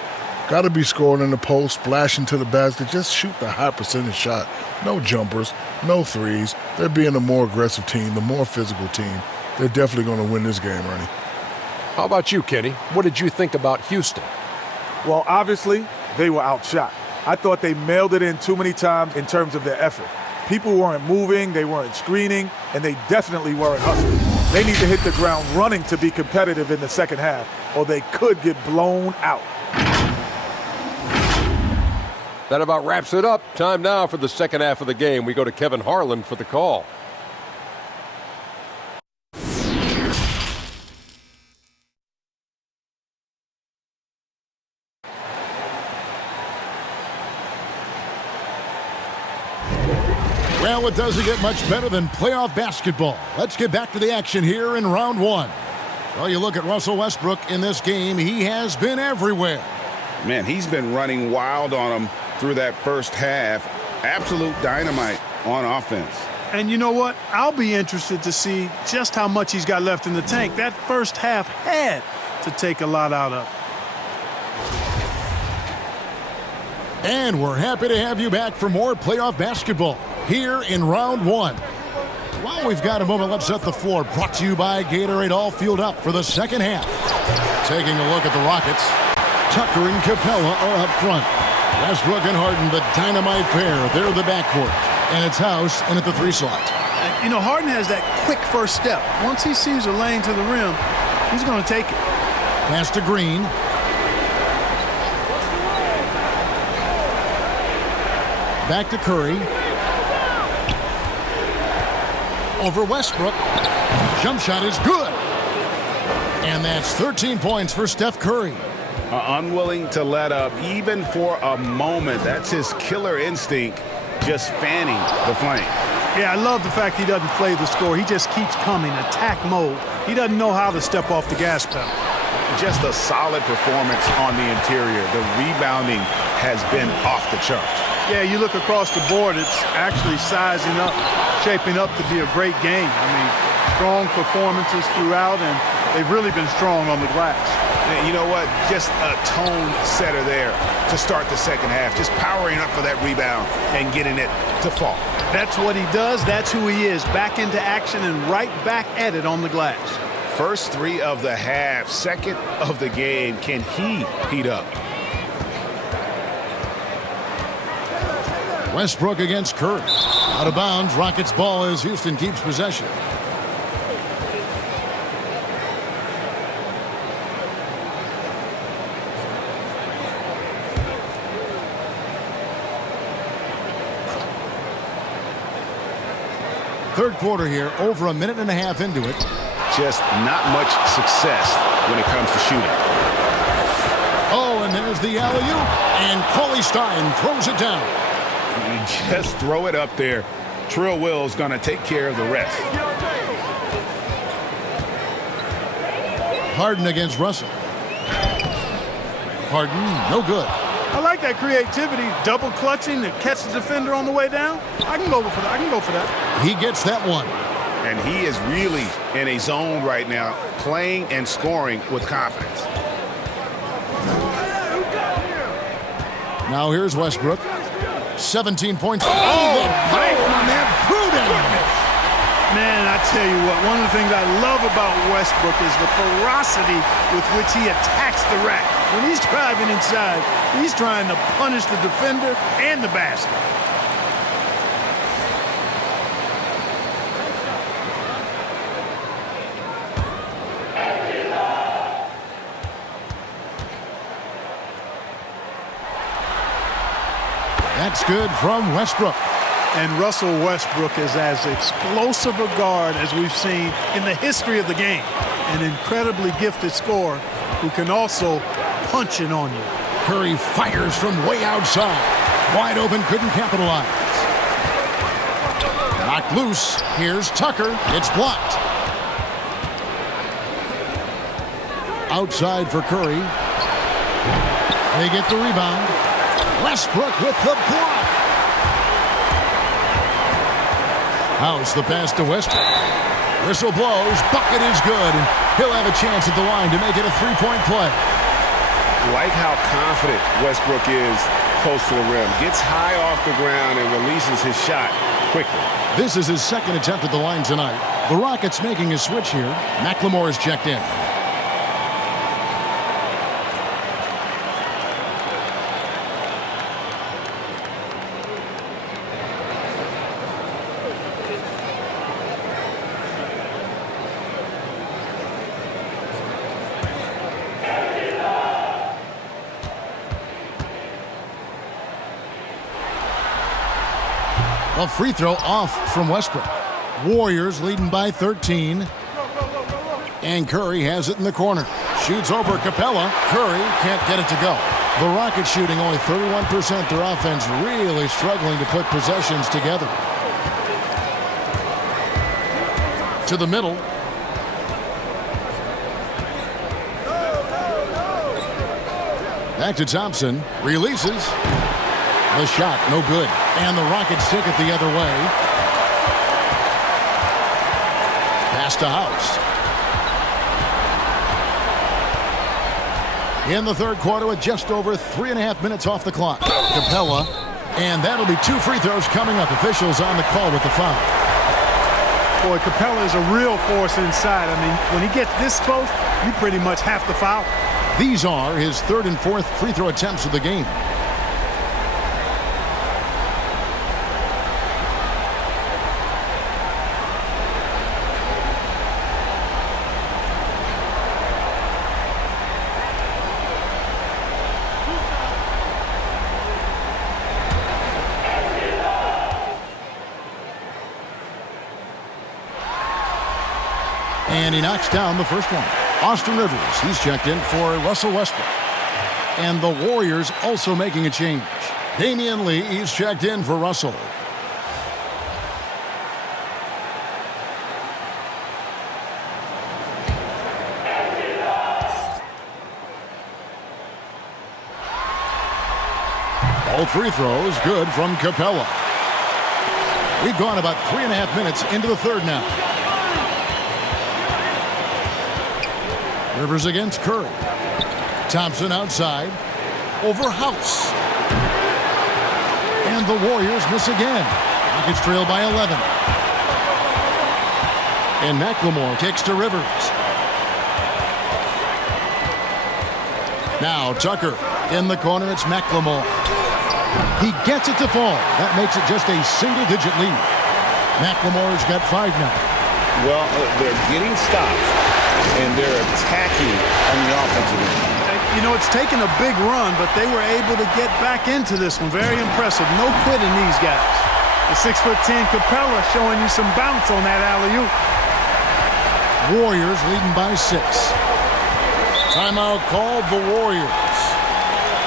Got to be scoring in the post, splashing to the basket. Just shoot the high percentage shot. No jumpers, no threes. They're being a more aggressive team, the more physical team. They're definitely going to win this game, Ernie. How about you, Kenny? What did you think about Houston? Well, obviously, they were outshot. I thought they mailed it in too many times in terms of their effort. People weren't moving, they weren't screening, and they definitely weren't hustling. They need to hit the ground running to be competitive in the second half, or they could get blown out. That about wraps it up. Time now for the second half of the game. We go to Kevin Harlan for the call. Well, it doesn't get much better than playoff basketball. Let's get back to the action here in round 1. Well, you look at Russell Westbrook in this game. He has been everywhere. Man, he's been running wild on them through that first half. Absolute dynamite on offense. And you know what? I'll be interested to see just how much he's got left in the tank. That first half had to take a lot out of. And we're happy to have you back for more playoff basketball here in round one. While we've got a moment, let's set the floor. Brought to you by Gatorade, all fueled up for the second half. Taking a look at the Rockets. Tucker and Capella are up front. Westbrook and Harden, the dynamite pair. They're the backcourt. And it's House in at the 3 slot. And, you know, Harden has that quick first step. Once he sees a lane to the rim, he's going to take it. Pass to Green. Back to Curry. Over Westbrook. Jump shot is good. And that's 13 points for Steph Curry. Unwilling to let up even for a moment. That's his killer instinct, just fanning the flame. Yeah, I love the fact he doesn't play the score. He just keeps coming, attack mode. He doesn't know how to step off the gas pedal. Just a solid performance on the interior. The rebounding has been off the charts. Yeah, you look across the board, it's actually sizing up, shaping up to be a great game. I mean, strong performances throughout, and they've really been strong on the glass. And you know what? Just a tone setter there to start the second half. Just powering up for that rebound and getting it to fall. That's what he does. That's who he is. Back into action and right back at it on the glass. First 3 of the half, second of the game. Can he heat up? Westbrook against Curry. Out of bounds. Rockets ball as Houston keeps possession. Third quarter here, over a minute and a half into it. Just not much success when it comes to shooting. Oh, and there's the alley-oop, and Cauley Stein throws it down. You just throw it up there. Trill Will's going to take care of the rest. Harden against Russell. Harden, no good. I like that creativity, double clutching to catch the defender on the way down. I can go for that. He gets that one. And he is really in a zone right now, playing and scoring with confidence. Now here's Westbrook. 17 points. Oh, man, Man, I tell you what, one of the things I love about Westbrook is the ferocity with which he attacks the rack. When he's driving inside, he's trying to punish the defender and the basket. That's good from Westbrook. And Russell Westbrook is as explosive a guard as we've seen in the history of the game. An incredibly gifted scorer who can also punch it on you. Curry fires from way outside. Wide open, couldn't capitalize. Knocked loose. Here's Tucker. It's blocked. Outside for Curry. They get the rebound. Westbrook with the block. House the pass to Westbrook. Whistle blows. Bucket is good. He'll have a chance at the line to make it a three-point play. Like how confident Westbrook is close to the rim. Gets high off the ground and releases his shot quickly. This is his second attempt at the line tonight. The Rockets making a switch here. McLemore is checked in. A free throw off from Westbrook. Warriors leading by 13. And Curry has it in the corner. Shoots over Capella. Curry can't get it to go. The Rockets shooting only 31%. Their offense really struggling to put possessions together. To the middle. Back to Thompson. Releases. The shot, no good. And the Rockets take it the other way. Pass to House. In the third quarter with just over 3.5 minutes off the clock. Capella. And that'll be 2 free throws coming up. Officials on the call with the foul. Boy, Capella is a real force inside. I mean, when he gets this close, you pretty much have to foul. These are his third and fourth free throw attempts of the game. And he knocks down the first one. Austin Rivers, he's checked in for Russell Westbrook. And the Warriors also making a change. Damian Lee, he's checked in for Russell. All free throws good from Capella. We've gone about 3.5 minutes into the third now. Rivers against Curry. Thompson outside. Over House. And the Warriors miss again. Rockets trail by 11. And McLemore kicks to Rivers. Now Tucker. In the corner, it's McLemore. He gets it to fall. That makes it just a single-digit lead. McLemore's got 5 now. Well, they're getting stops, and they're attacking on the offensive end. You know, it's taken a big run, but they were able to get back into this one. Very impressive. No quitting these guys. The 6'10" Capella showing you some bounce on that alley-oop. Warriors leading by 6. Timeout called the Warriors.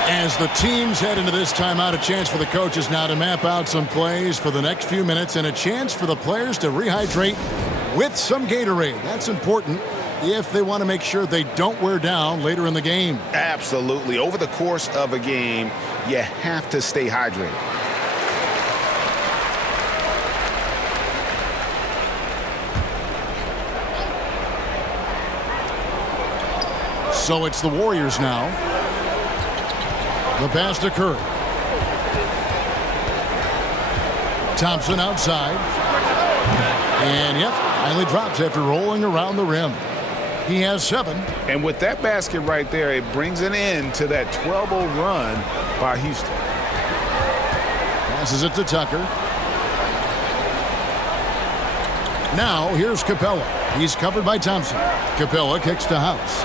As the teams head into this timeout, a chance for the coaches now to map out some plays for the next few minutes and a chance for the players to rehydrate with some Gatorade. That's important if they want to make sure they don't wear down later in the game. Absolutely. Over the course of a game, you have to stay hydrated. So it's the Warriors now. The pass to Curry. Thompson outside. And yep, finally drops after rolling around the rim. He has 7. And with that basket right there, it brings an end to that 12-0 run by Houston. Passes it to Tucker. Now here's Capella. He's covered by Thompson. Capella kicks to House.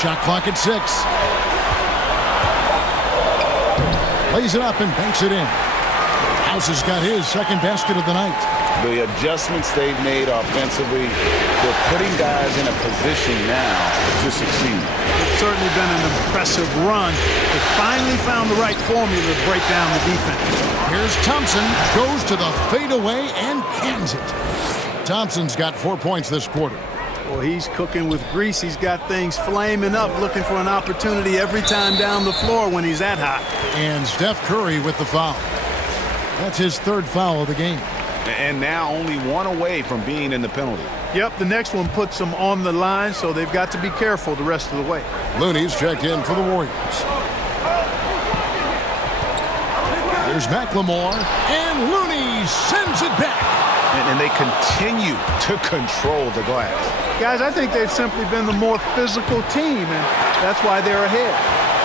Shot clock at 6. Lays it up and banks it in. House has got his second basket of the night. The adjustments they've made offensively, they're putting guys in a position now to succeed. It's certainly been an impressive run. They finally found the right formula to break down the defense. Here's Thompson. Goes to the fadeaway and cans it. Thompson's got 4 points this quarter. Well, he's cooking with grease. He's got things flaming up, looking for an opportunity every time down the floor when he's that hot. And Steph Curry with the foul. That's his 3rd foul of the game. And now only 1 away from being in the penalty. Yep, the next one puts them on the line, so they've got to be careful the rest of the way. Looney's checked in for the Warriors. There's McLemore, and Looney sends it back. And they continue to control the glass. Guys, I think they've simply been the more physical team, and that's why they're ahead.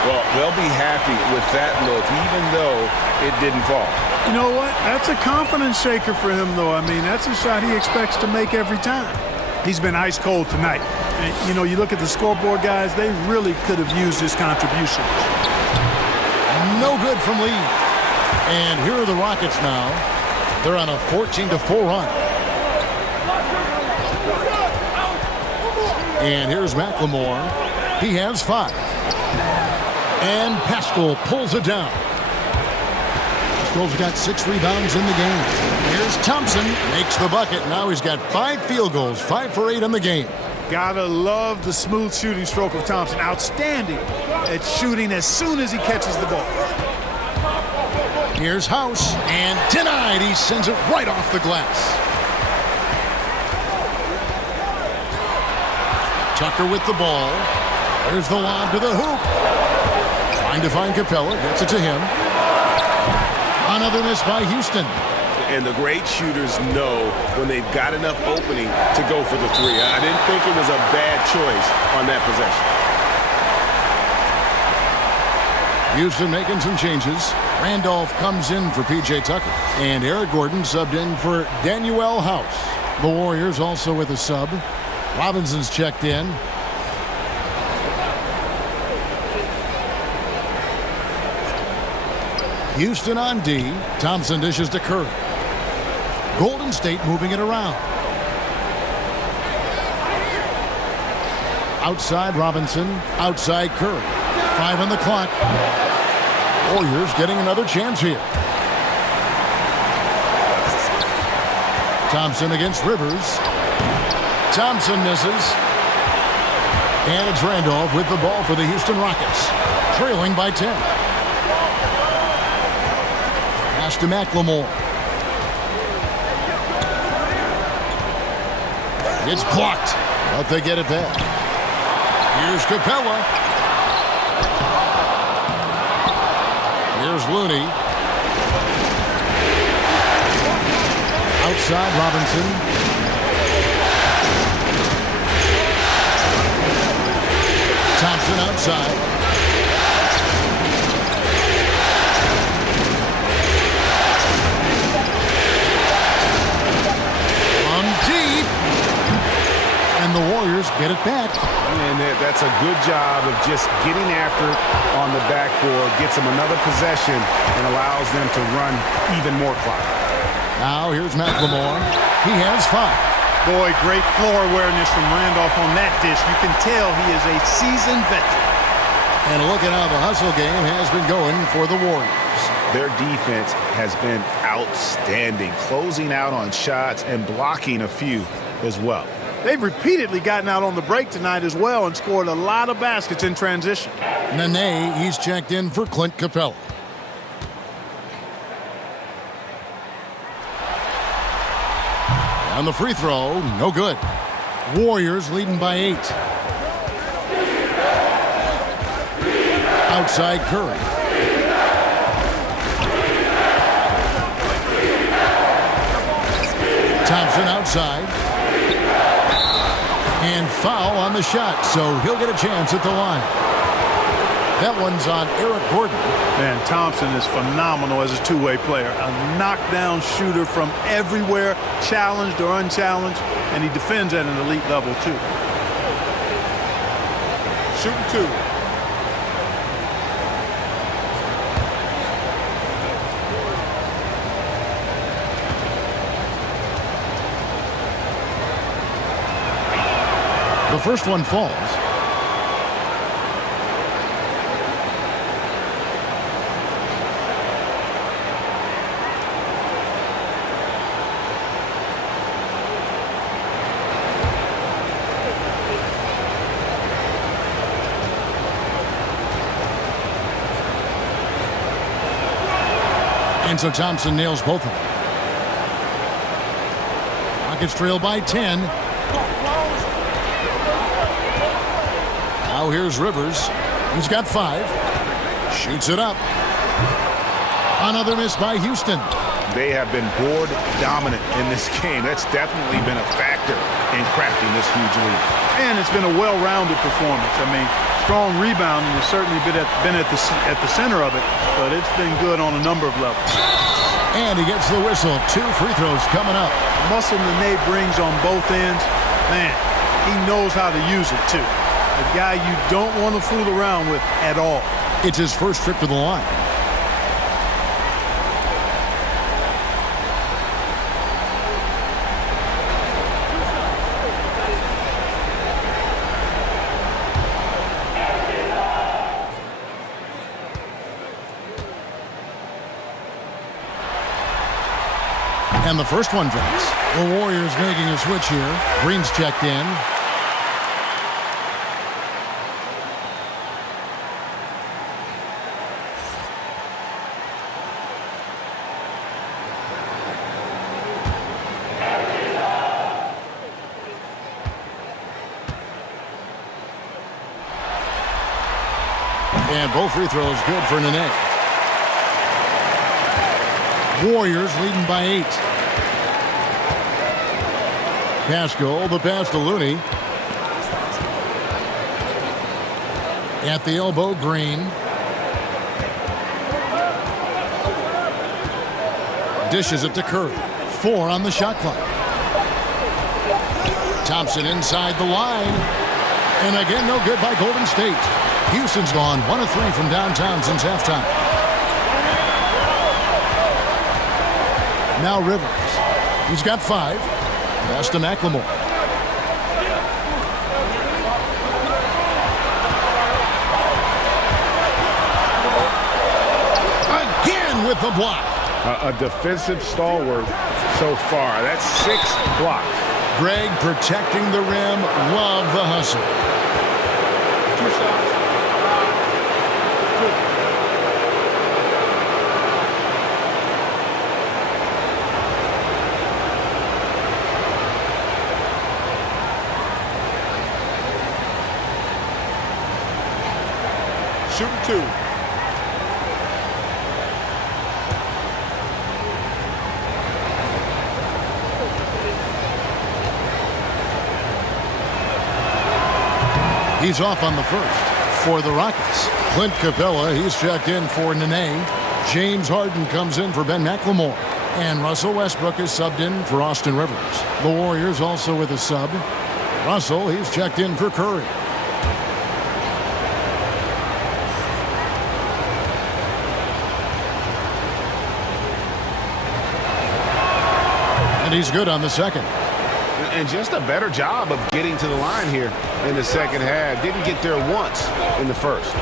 Well, they'll be happy with that look, even though it didn't fall. You know what? That's a confidence shaker for him, though. I mean, that's a shot he expects to make every time. He's been ice cold tonight. And, you know, you look at the scoreboard, guys, they really could have used his contributions. No good from Lee. And here are the Rockets now. They're on a 14-4 run. And here's McLemore. He has 5. And Pascal pulls it down. Pascal's got 6 rebounds in the game. Here's Thompson. Makes the bucket. Now he's got 5 field goals. 5 for 8 in the game. Gotta love the smooth shooting stroke of Thompson. Outstanding at shooting as soon as he catches the ball. Here's House, and denied. He sends it right off the glass. Tucker with the ball. There's the lob to the hoop. Trying to find Capella. Gets it to him. Another miss by Houston. And the great shooters know when they've got enough opening to go for the three. I didn't think it was a bad choice on that possession. Houston making some changes. Randolph comes in for P.J. Tucker. And Eric Gordon subbed in for Danuel House. The Warriors also with a sub. Robinson's checked in. Houston on D. Thompson dishes to Curry. Golden State moving it around. Outside Robinson. Outside Curry. 5 on the clock. Warriors getting another chance here. Thompson against Rivers. Thompson misses. And it's Randolph with the ball for the Houston Rockets. Trailing by 10. Pass to McLemore. It's blocked, but they get it back. Here's Capella. Here's Looney. Outside Robinson. Thompson outside. From deep. And the Warriors get it back. And that's a good job of just getting after it on the backboard, gets them another possession, and allows them to run even more clock. Now here's McLemore. He has 5. Boy, great floor awareness from Randolph on that dish. You can tell he is a seasoned veteran. And look at how the hustle game has been going for the Warriors. Their defense has been outstanding, closing out on shots and blocking a few as well. They've repeatedly gotten out on the break tonight as well and scored a lot of baskets in transition. Nene, he's checked in for Clint Capella. On the free throw, no good. Warriors leading by 8. Outside Curry. Thompson outside. And foul on the shot, so he'll get a chance at the line. That one's on Eric Gordon. Man, Thompson is phenomenal as a two-way player. A knockdown shooter from everywhere, challenged or unchallenged, and he defends at an elite level, too. Shooting 2. The first one falls. And so Thompson nails both of them. Rockets trail by 10. Now here's Rivers. He's got 5. Shoots it up. Another miss by Houston. They have been board dominant in this game. That's definitely been a factor in crafting this huge lead. And it's been a well-rounded performance. I mean, strong rebounding has certainly been at the center of it, but it's been good on a number of levels. And he gets the whistle. 2 free throws coming up. The muscle Nene brings on both ends, man, he knows how to use it too. A guy you don't want to fool around with at all. It's his first trip to the line. And the first one drops. The Warriors making a switch here. Green's checked in. And both free throws good for Nene. Warriors leading by 8. Pascal, the pass to Looney. At the elbow, Green. Dishes it to Curry. 4 on the shot clock. Thompson inside the line. And again, no good by Golden State. Houston's gone 1 of 3 from downtown since halftime. Now Rivers. He's got 5. Pass to McLemore. Again with the block. A defensive stalwart so far. That's 6 blocks. Greg protecting the rim. Love the hustle. 2 shots. Shooting 2. He's off on the first for the Rockets. Clint Capella, he's checked in for Nene. James Harden comes in for Ben McLemore. And Russell Westbrook is subbed in for Austin Rivers. The Warriors also with a sub. Russell, he's checked in for Curry. And he's good on the second. And just a better job of getting to the line here in the second half. Didn't get there once in the first.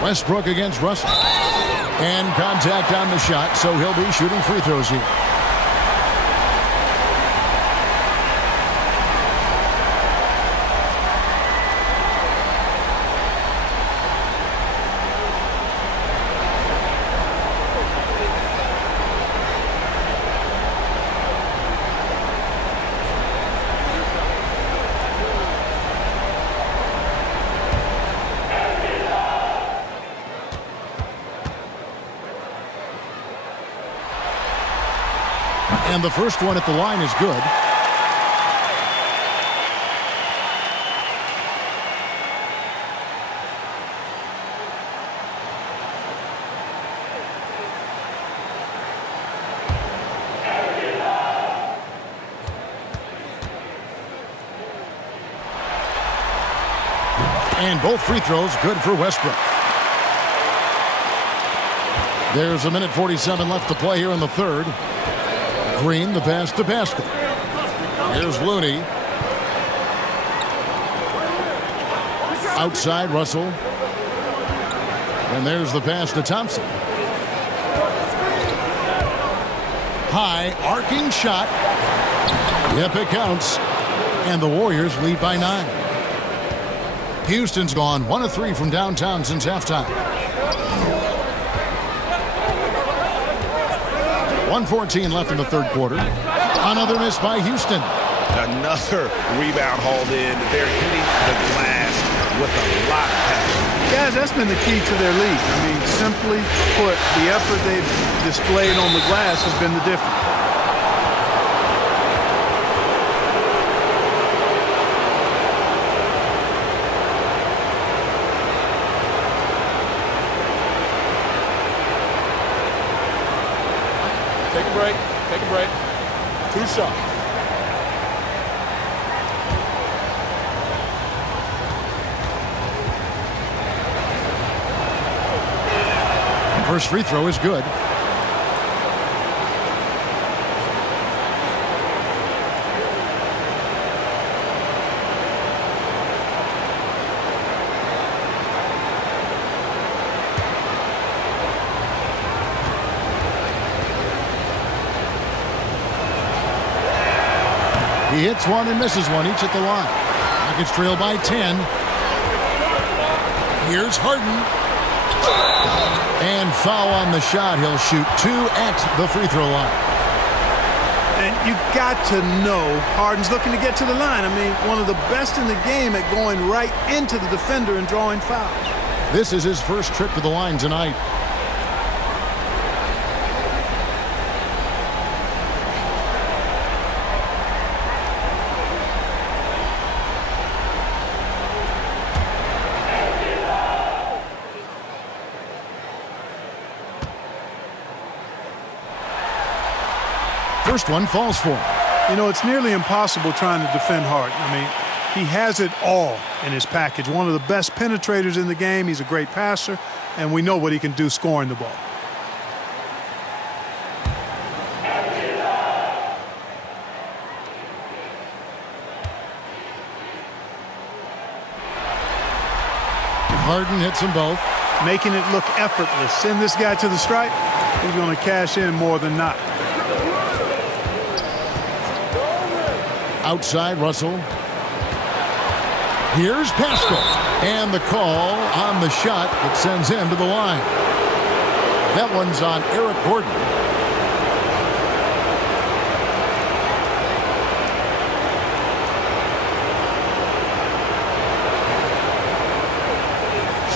Westbrook against Russell. And contact on the shot, so he'll be shooting free throws here. And the first one at the line is good. And both free throws good for Westbrook. There's 1:47 left to play here in the third. Green, the pass to Pascal. Here's Looney. Outside Russell. And there's the pass to Thompson. High, arcing shot. Yep, it counts. And the Warriors lead by 9. Houston's gone 1 of 3 from downtown since halftime. 1:14 left in the third quarter. Another miss by Houston. Another rebound hauled in. They're hitting the glass with a lot of passion. Guys, that's been the key to their lead. I mean, simply put, the effort they've displayed on the glass has been the difference. Take a break. Take a break. 2 shots. First free throw is good. He hits one and misses one, each at the line. Rockets trail by 10. Here's Harden. And foul on the shot. He'll shoot 2 at the free throw line. And you got to know Harden's looking to get to the line. I mean, one of the best in the game at going right into the defender and drawing fouls. This is his first trip to the line tonight. First one falls for him. You know, it's nearly impossible trying to defend Harden. I mean, he has it all in his package. One of the best penetrators in the game. He's a great passer, and we know what he can do scoring the ball. Harden hits them both. Making it look effortless. Send this guy to the stripe. He's going to cash in more than not. Outside, Russell. Here's Pascal. And the call on the shot that sends him to the line. That one's on Eric Gordon.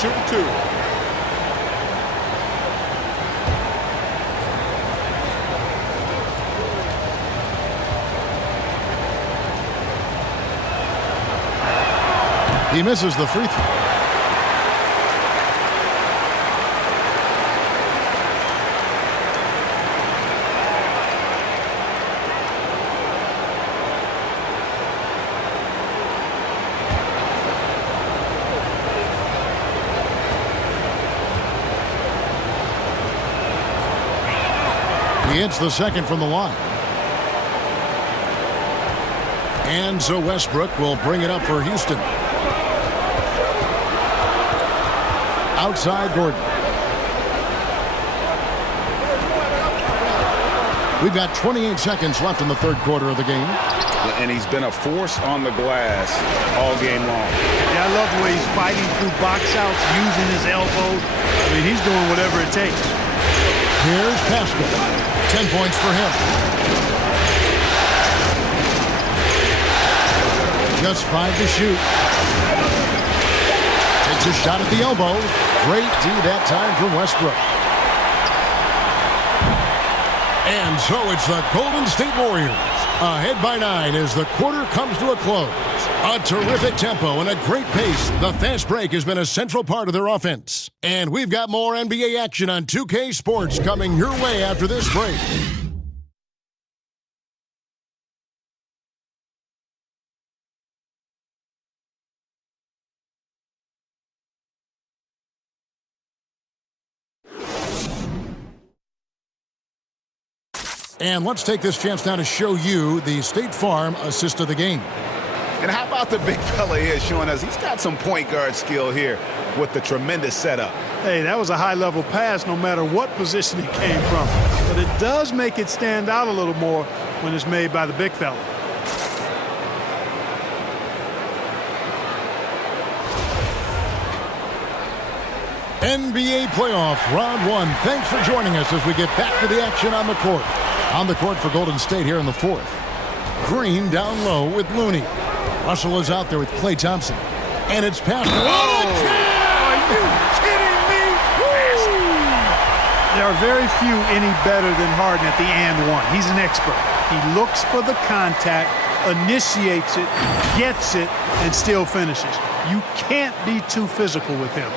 Shooting two. He misses the free throw. He hits the second from the line. And so Westbrook will bring it up for Houston. Outside Gordon. We've got 28 seconds left in the third quarter of the game. And he's been a force on the glass all game long. Yeah, I love the way he's fighting through box outs, using his elbows. I mean, he's doing whatever it takes. Here's Pascal. 10 points for him. Just 5 to shoot. Takes a shot at the elbow. Great D that time from Westbrook. And so it's the Golden State Warriors ahead by 9 as the quarter comes to a close. A terrific tempo and a great pace. The fast break has been a central part of their offense. And we've got more NBA action on 2K Sports coming your way after this break. And let's take this chance now to show you the State Farm assist of the game. And how about the big fella here showing us he's got some point guard skill here with the tremendous setup. Hey, that was a high-level pass no matter what position it came from. But it does make it stand out a little more when it's made by the big fella. NBA playoff round 1. Thanks for joining us as we get back to the action on the court. On the court for Golden State here in the fourth. Green down low with Looney. Russell is out there with Klay Thompson. And it's past. Are you kidding me? There are very few any better than Harden at the and one. He's an expert. He looks for the contact, initiates it, gets it, and still finishes. You can't be too physical with him.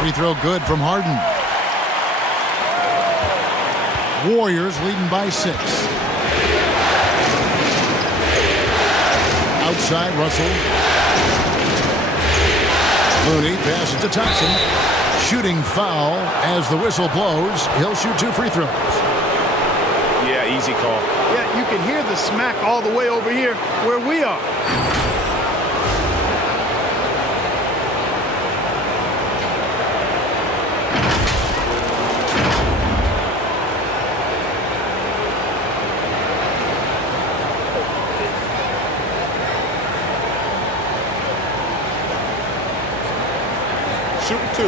Free throw good from Harden. Warriors leading by 6. Outside Russell. Looney passes to Thompson. Shooting foul as the whistle blows. He'll shoot 2 free throws. Yeah, easy call. Yeah, you can hear the smack all the way over here where we are. Shooting 2.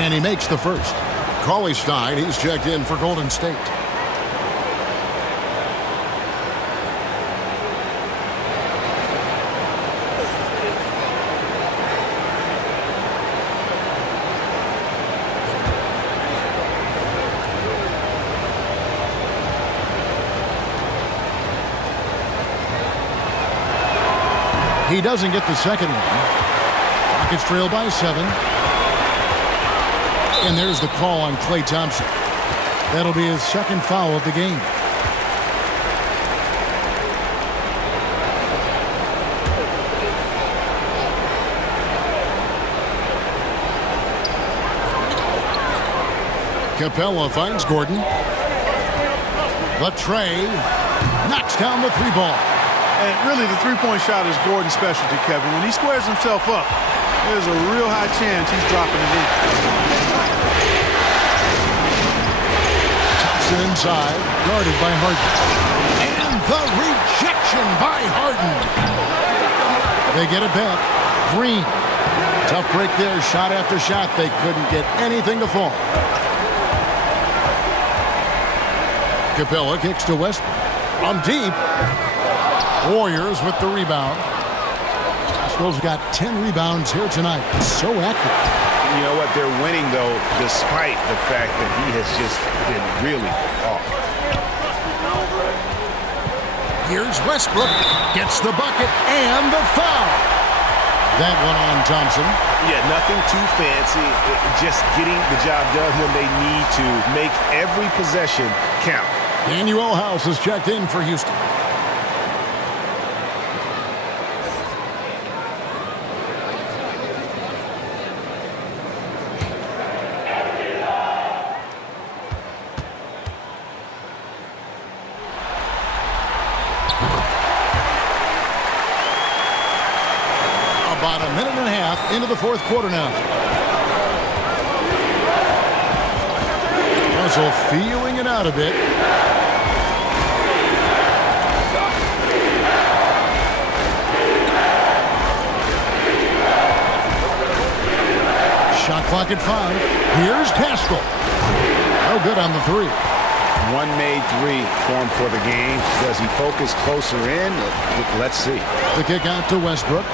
And he makes the first. Cauley Stein, he's checked in for Golden State. He doesn't get the second one. Rockets trail by 7. And there's the call on Klay Thompson. That'll be his second foul of the game. Capella finds Gordon. Latrey knocks down the 3-ball. And really, the three-point shot is Gordon's specialty, Kevin. When he squares himself up, there's a real high chance he's dropping it in. Thompson inside, guarded by Harden. And the rejection by Harden. They get it back. Green. Tough break there, shot after shot. They couldn't get anything to fall. Capella kicks to Westbrook. On deep. Warriors with the rebound. Westbrook's got 10 rebounds here tonight. So accurate. You know what? They're winning, though, despite the fact that he has just been really off. Here's Westbrook. Gets the bucket and the foul. That one on Thompson. Yeah, nothing too fancy. Just getting the job done when they need to. Make every possession count. Daniel House is checked in for Houston. About a minute and a half into the fourth quarter now. Russell feeling it out a bit. Shot clock at 5. Here's Pascal. Oh, good on the 3. One made 3 for him for the game. Does he focus closer in? Let's see. The kick out to Westbrook.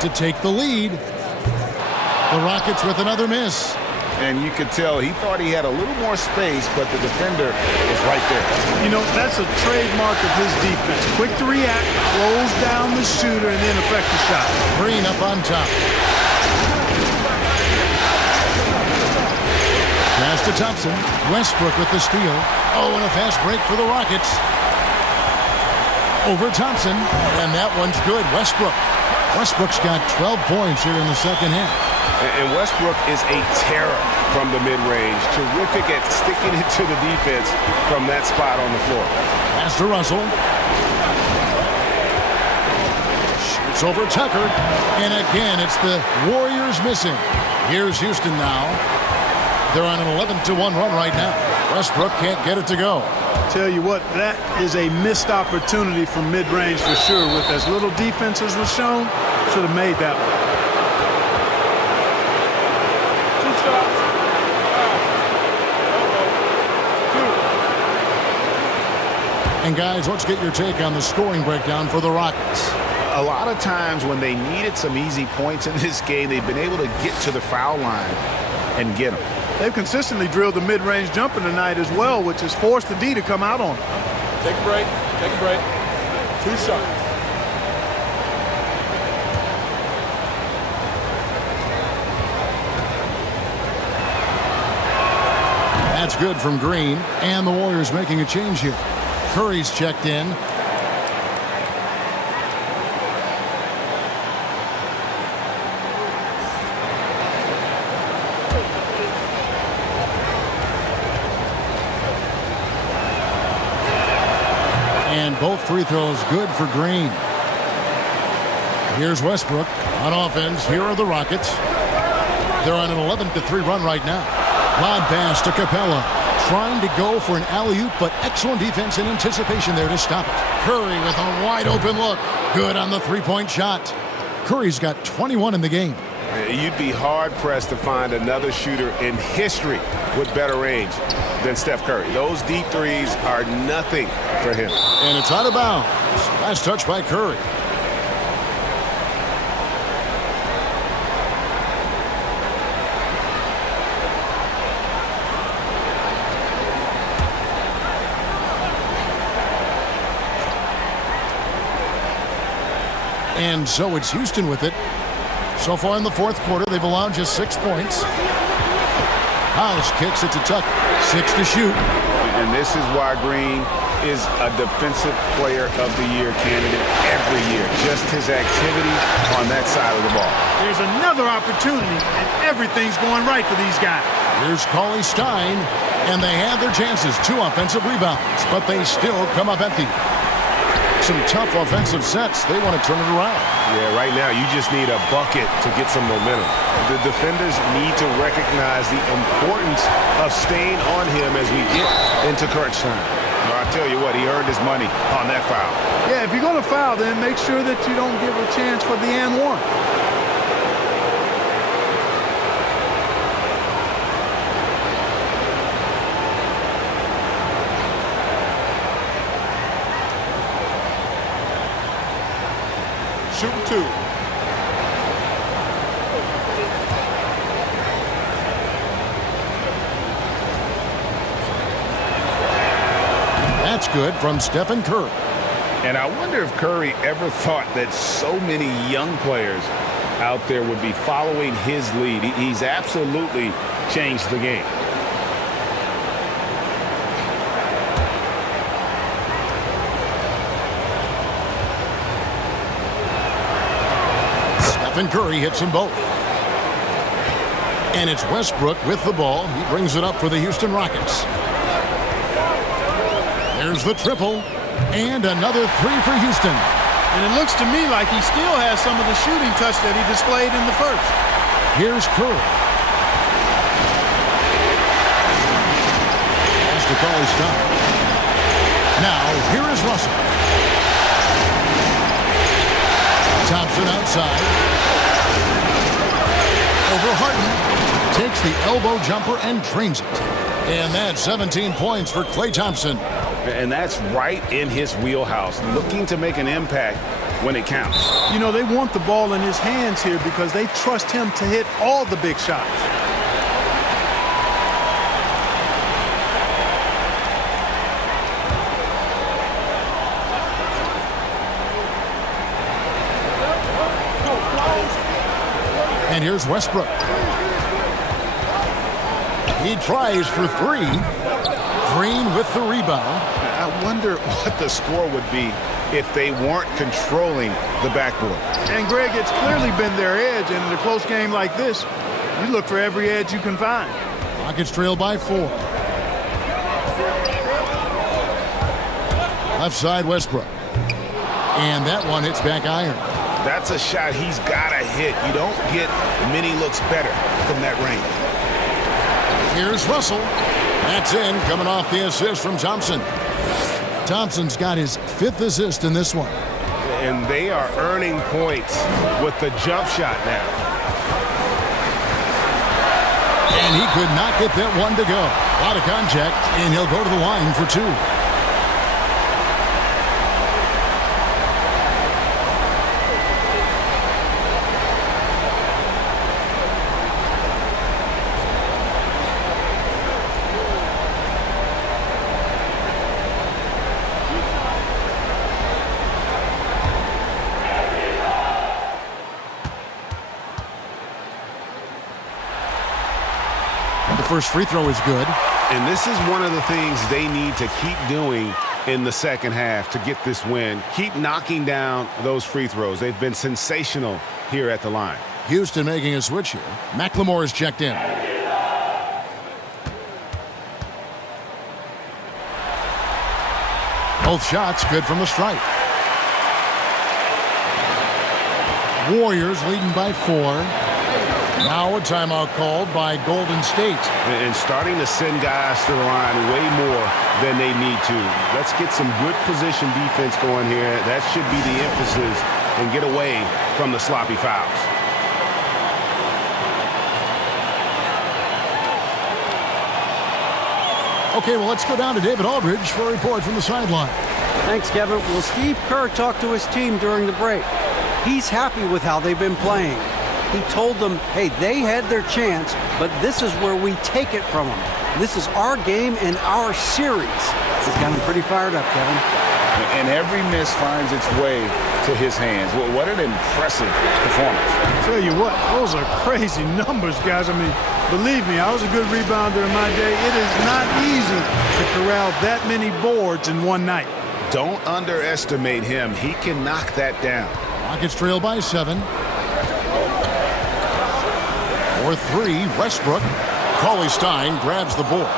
To take the lead. The Rockets with another miss. And you could tell he thought he had a little more space, but the defender was right there. You know, that's a trademark of his defense. Quick to react, close down the shooter, and then affect the shot. Green up on top. Pass to Thompson. Westbrook with the steal. Oh, and a fast break for the Rockets. Over Thompson, and that one's good. Westbrook's got 12 points here in the second half. And Westbrook is a terror from the mid-range. Terrific at sticking it to the defense from that spot on the floor. Pass to Russell. Shoots over Tucker. And again, it's the Warriors missing. Here's Houston now. They're on an 11-1 run right now. Westbrook can't get it to go. Tell you what, that is a missed opportunity from mid-range for sure. With as little defense as was shown, should have made that one. And guys, let's get your take on the scoring breakdown for the Rockets. A lot of times when they needed some easy points in this game, they've been able to get to the foul line and get them. They've consistently drilled the mid-range jumper tonight as well, which has forced the D to come out on them. Take a break. Take a break. 2 shots. That's It's good from Green, and the Warriors making a change here. Curry's checked in. And both free throws good for Green. Here's Westbrook on offense. Here are the Rockets. They're on an 11-3 run right now. Lob pass to Capella. Trying to go for an alley-oop, but excellent defense and anticipation there to stop it. Curry with a wide-open look. Good on the three-point shot. Curry's got 21 in the game. You'd be hard-pressed to find another shooter in history with better range than Steph Curry. Those deep threes are nothing for him. And it's out of bounds. Last touch by Curry. And so it's Houston with it. So far in the fourth quarter, they've allowed just 6 points. House kicks it to Tucker. 6 to shoot. And this is why Green is a defensive player of the year candidate every year. Just his activity on that side of the ball. There's another opportunity, and everything's going right for these guys. Here's Cauley Stein, and they had their chances. 2 offensive rebounds, but they still come up empty. Some tough offensive sets. They want to turn it around. Yeah, right now you just need a bucket to get some momentum. The defenders need to recognize the importance of staying on him as we get into crunch time. Well, I tell you what, he earned his money on that foul. Yeah, if you're going to foul, then make sure that you don't give a chance for the and one. Shooting 2. That's good from Stephen Curry. And I wonder if Curry ever thought that so many young players out there would be following his lead. He's absolutely changed the game. Stephen Curry hits them both. And it's Westbrook with the ball. He brings it up for the Houston Rockets. There's the triple. And another 3 for Houston. And it looks to me like he still has some of the shooting touch that he displayed in the first. Here's Curry. Pass to Cauley Stein. Now, here is Russell. Thompson outside. Over Harden. Takes the elbow jumper and drains it. And that's 17 points for Klay Thompson. And that's right in his wheelhouse, looking to make an impact when it counts. You know, they want the ball in his hands here because they trust him to hit all the big shots. And here's Westbrook. He tries for 3. Green with the rebound. I wonder what the score would be if they weren't controlling the backboard. And Greg, it's clearly been their edge, and in a close game like this, you look for every edge you can find. Rockets trail by 4. Left side Westbrook. And that one hits back iron. That's a shot he's got to hit. You don't get many looks better from that range. Here's Russell. That's in, coming off the assist from Thompson. Thompson's got his 5th assist in this one. And they are earning points with the jump shot now. And he could not get that one to go. A lot of contact, and he'll go to the line for 2. first free throw is good. And this is one of the things they need to keep doing in the second half to get this win. Keep knocking down those free throws. They've been sensational here at the line. Houston making a switch here. McLemore is checked in. Both shots good from the stripe. Warriors leading by 4. Now a timeout called by Golden State. And starting to send guys to the line way more than they need to. Let's get some good position defense going here. That should be the emphasis, and get away from the sloppy fouls. Okay, well, let's go down to David Aldridge for a report from the sideline. Thanks, Kevin. Well, Steve Kerr talked to his team during the break. He's happy with how they've been playing. He told them, hey, they had their chance, but this is where we take it from them. This is our game and our series. He's got him pretty fired up, Kevin. And every miss finds its way to his hands. Well, what an impressive performance. Tell you what, those are crazy numbers, guys. I mean, believe me, I was a good rebounder in my day. It is not easy to corral that many boards in one night. Don't underestimate him. He can knock that down. Rockets trail by 7. For 3, Westbrook. Cauley-Stein grabs the board.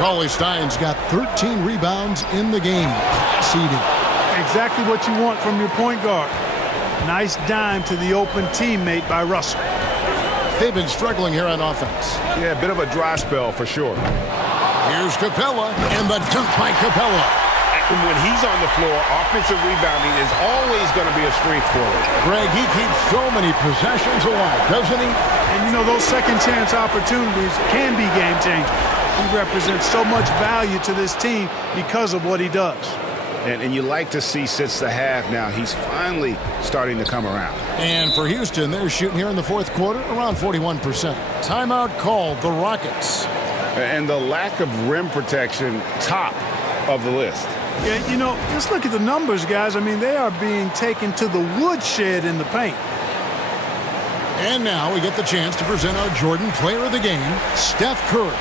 Cauley-Stein's got 13 rebounds in the game. Seeding. Exactly what you want from your point guard. Nice dime to the open teammate by Russell. They've been struggling here on offense. Yeah, a bit of a dry spell for sure. Here's Capella, and the dunk by Capella. And when he's on the floor, offensive rebounding is always going to be a strength for him. Greg, he keeps so many possessions alive, doesn't he? And, you know, those second-chance opportunities can be game-changing. He represents so much value to this team because of what he does. And you like to see since the half now, he's finally starting to come around. And for Houston, they're shooting here in the fourth quarter around 41%. Timeout called the Rockets. And the lack of rim protection, top of the list. Yeah, you know, just look at the numbers, guys. I mean, they are being taken to the woodshed in the paint. And now we get the chance to present our Jordan Player of the Game, Steph Curry.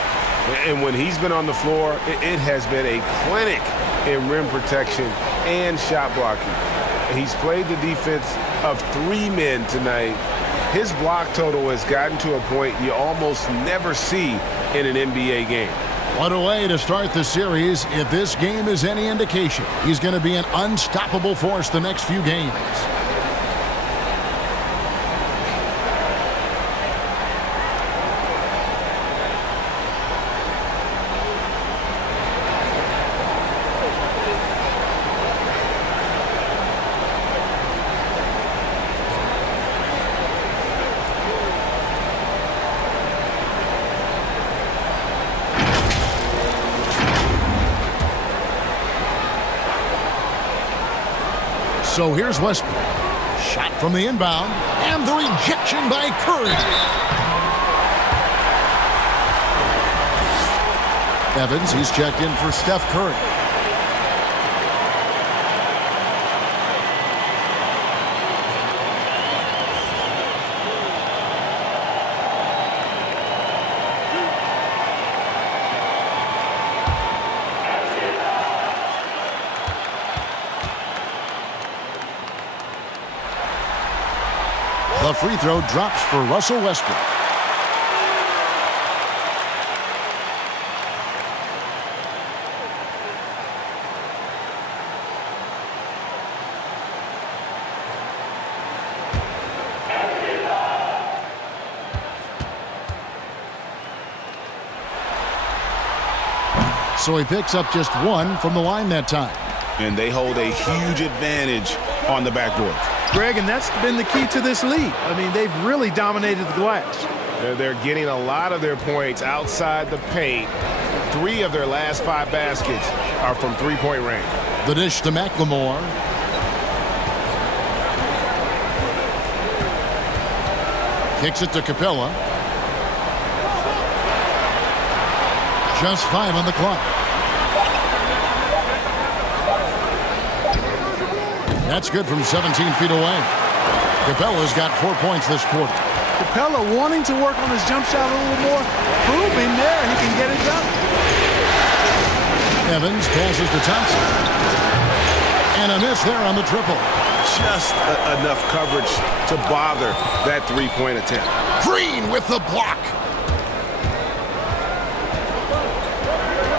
And when he's been on the floor, it has been a clinic in rim protection and shot blocking. He's played the defense of 3 men tonight. His block total has gotten to a point you almost never see in an NBA game. What a way to start the series. If this game is any indication, he's going to be an unstoppable force the next few games. So here's Westbrook. Shot from the inbound, and the rejection by Curry. Evans, he's checked in for Steph Curry. The free throw drops for Russell Westbrook. So he picks up just 1 from the line that time. And they hold a huge advantage on the backboard. Greg, and that's been the key to this lead. I mean, they've really dominated the glass. They're getting a lot of their points outside the paint. 3 of their last 5 baskets are from three-point range. The dish to McLemore. Kicks it to Capella. Just 5 on the clock. That's good from 17 feet away. Capella's got 4 points this quarter. Capella wanting to work on his jump shot a little more, proving there he can get it done. Evans passes to Thompson. And a miss there on the triple. Just enough coverage to bother that three-point attempt. Green with the block.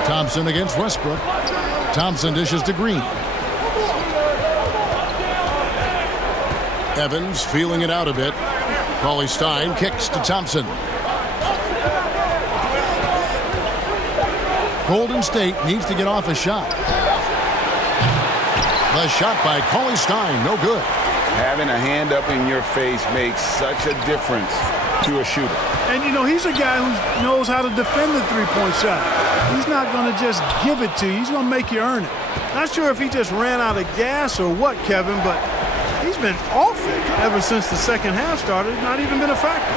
Thompson against Westbrook. Thompson dishes to Green. Evans feeling it out a bit. Cauley Stein kicks to Thompson. Golden State needs to get off a shot. The shot by Cauley Stein, no good. Having a hand up in your face makes such a difference to a shooter. And, you know, he's a guy who knows how to defend the three-point shot. He's not going to just give it to you. He's going to make you earn it. Not sure if he just ran out of gas or what, Kevin, but he's been off it ever since the second half started. Not even been a factor.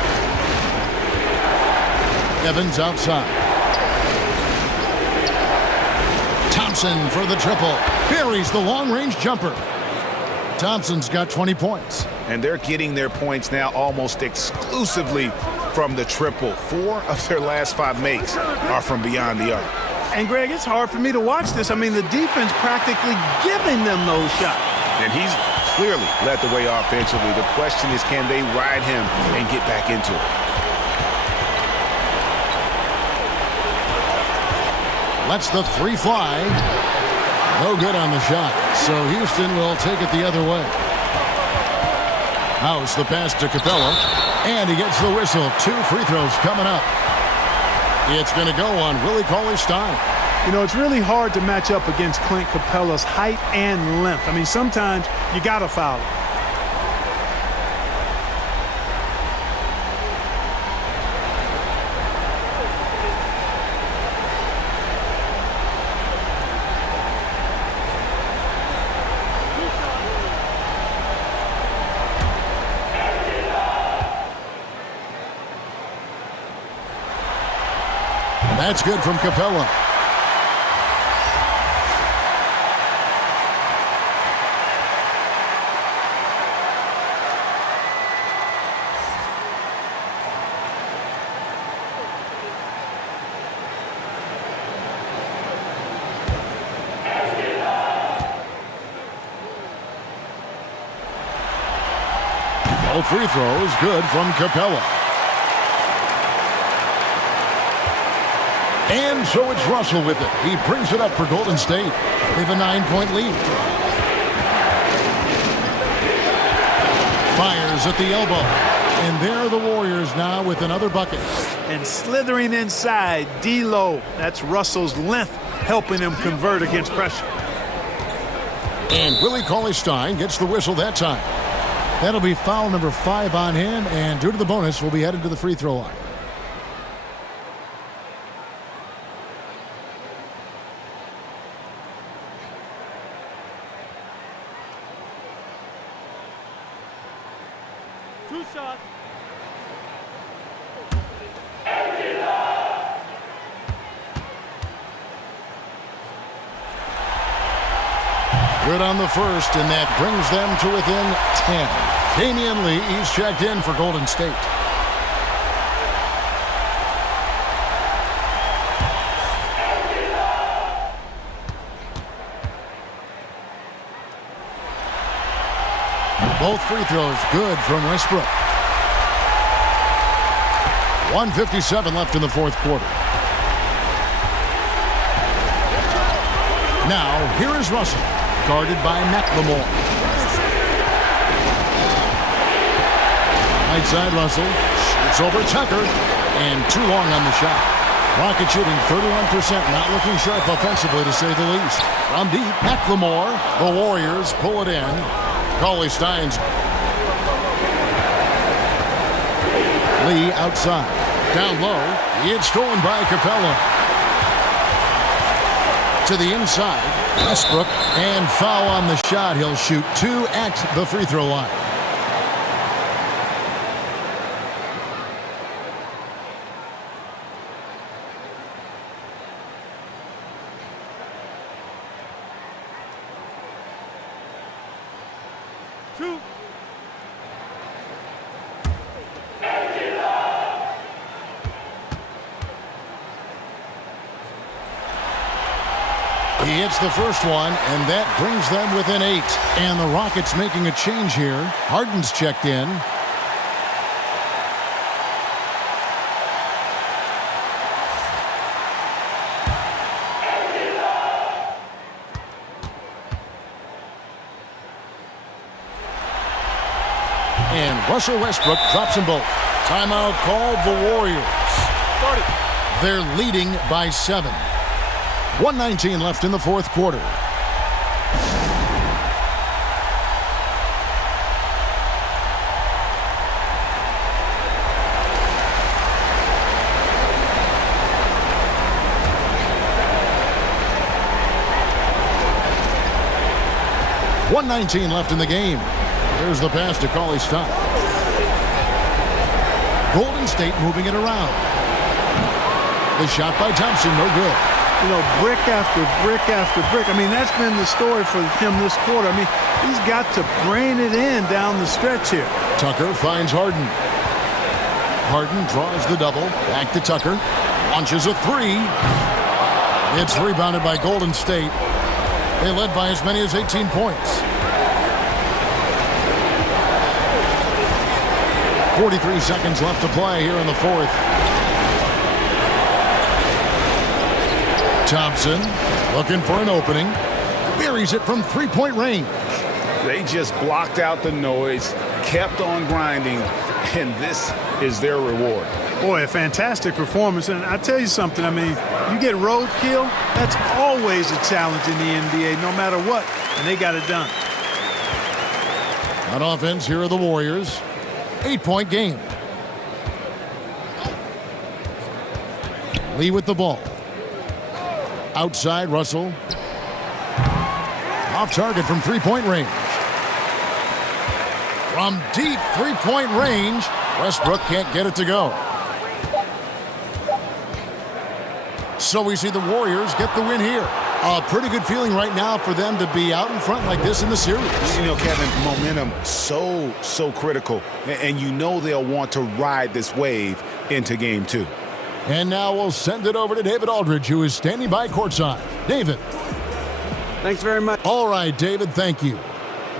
Evans outside. Thompson for the triple. Buries the long-range jumper. Thompson's got 20 points. And they're getting their points now almost exclusively from the triple. 4 of their last 5 makes are from beyond the arc. And, Greg, it's hard for me to watch this. I mean, the defense practically giving them those shots. And he's clearly led the way offensively. The question is, can they ride him and get back into it? Lets the three fly. No good on the shot. So Houston will take it the other way. House the pass to Capella. And he gets the whistle. 2 free throws coming up. It's going to go on Willie Cauley Stein. You know, it's really hard to match up against Clint Capella's height and length. I mean, sometimes you got to foul him. That's good from Capella. Both free throws good from Capella. And so it's Russell with it. He brings it up for Golden State. They have a 9-point lead. Fires at the elbow. And there are the Warriors now with another bucket. And slithering inside, D-Lo. That's Russell's length helping him convert against pressure. And Willie Cauley Stein gets the whistle that time. That'll be foul number 5 on him. And due to the bonus, we'll be headed to the free throw line. Good on the first, and that brings them to within 10. Damian Lee, he's checked in for Golden State. Both free throws good from Westbrook. 1:57 left in the fourth quarter. Now, here is Russell, guarded by McLemore. Right side, Russell. It's over Tucker, and too long on the shot. Rocket shooting 31%, not looking sharp offensively, to say the least. From deep, McLemore. The Warriors pull it in. Cauley Stein's. Lee outside. Down low. It's stolen by Capella. To the inside. Westbrook. And foul on the shot. He'll shoot 2 at the free throw line. He hits the first one, and that brings them within 8. And the Rockets making a change here. Harden's checked in. And Russell Westbrook drops them both. Timeout called the Warriors. They're leading by 7. 1:19 left in the fourth quarter. .119 left in the game. There's the pass to Cauley-Stein. Golden State moving it around. The shot by Thompson, no good. You know, brick after brick after brick. I mean, that's been the story for him this quarter. I mean, he's got to brain it in down the stretch here. Tucker finds Harden. Harden draws the double. Back to Tucker. Launches a 3. It's rebounded by Golden State. They led by as many as 18 points. 43 seconds left to play here in the fourth. Thompson looking for an opening. Buries it from three-point range. They just blocked out the noise, kept on grinding, and this is their reward. Boy, a fantastic performance. And I tell you something, I mean, you get roadkill, that's always a challenge in the NBA, no matter what, and they got it done. On offense, here are the Warriors. 8-point game. Lee with the ball. Outside, Russell. Off target from three-point range. From deep three-point range, Westbrook can't get it to go. So we see the Warriors get the win here. A pretty good feeling right now for them to be out in front like this in the series. You know, Kevin, momentum so critical. And you know they'll want to ride this wave into game 2. And now we'll send it over to David Aldridge, who is standing by courtside. David. Thanks very much. All right, David, thank you.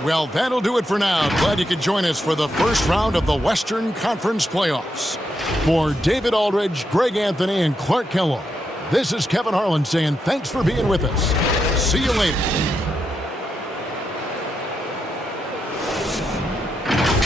Well, that'll do it for now. Glad you could join us for the first round of the Western Conference Playoffs. For David Aldridge, Greg Anthony, and Clark Kellogg, this is Kevin Harlan saying thanks for being with us. See you later.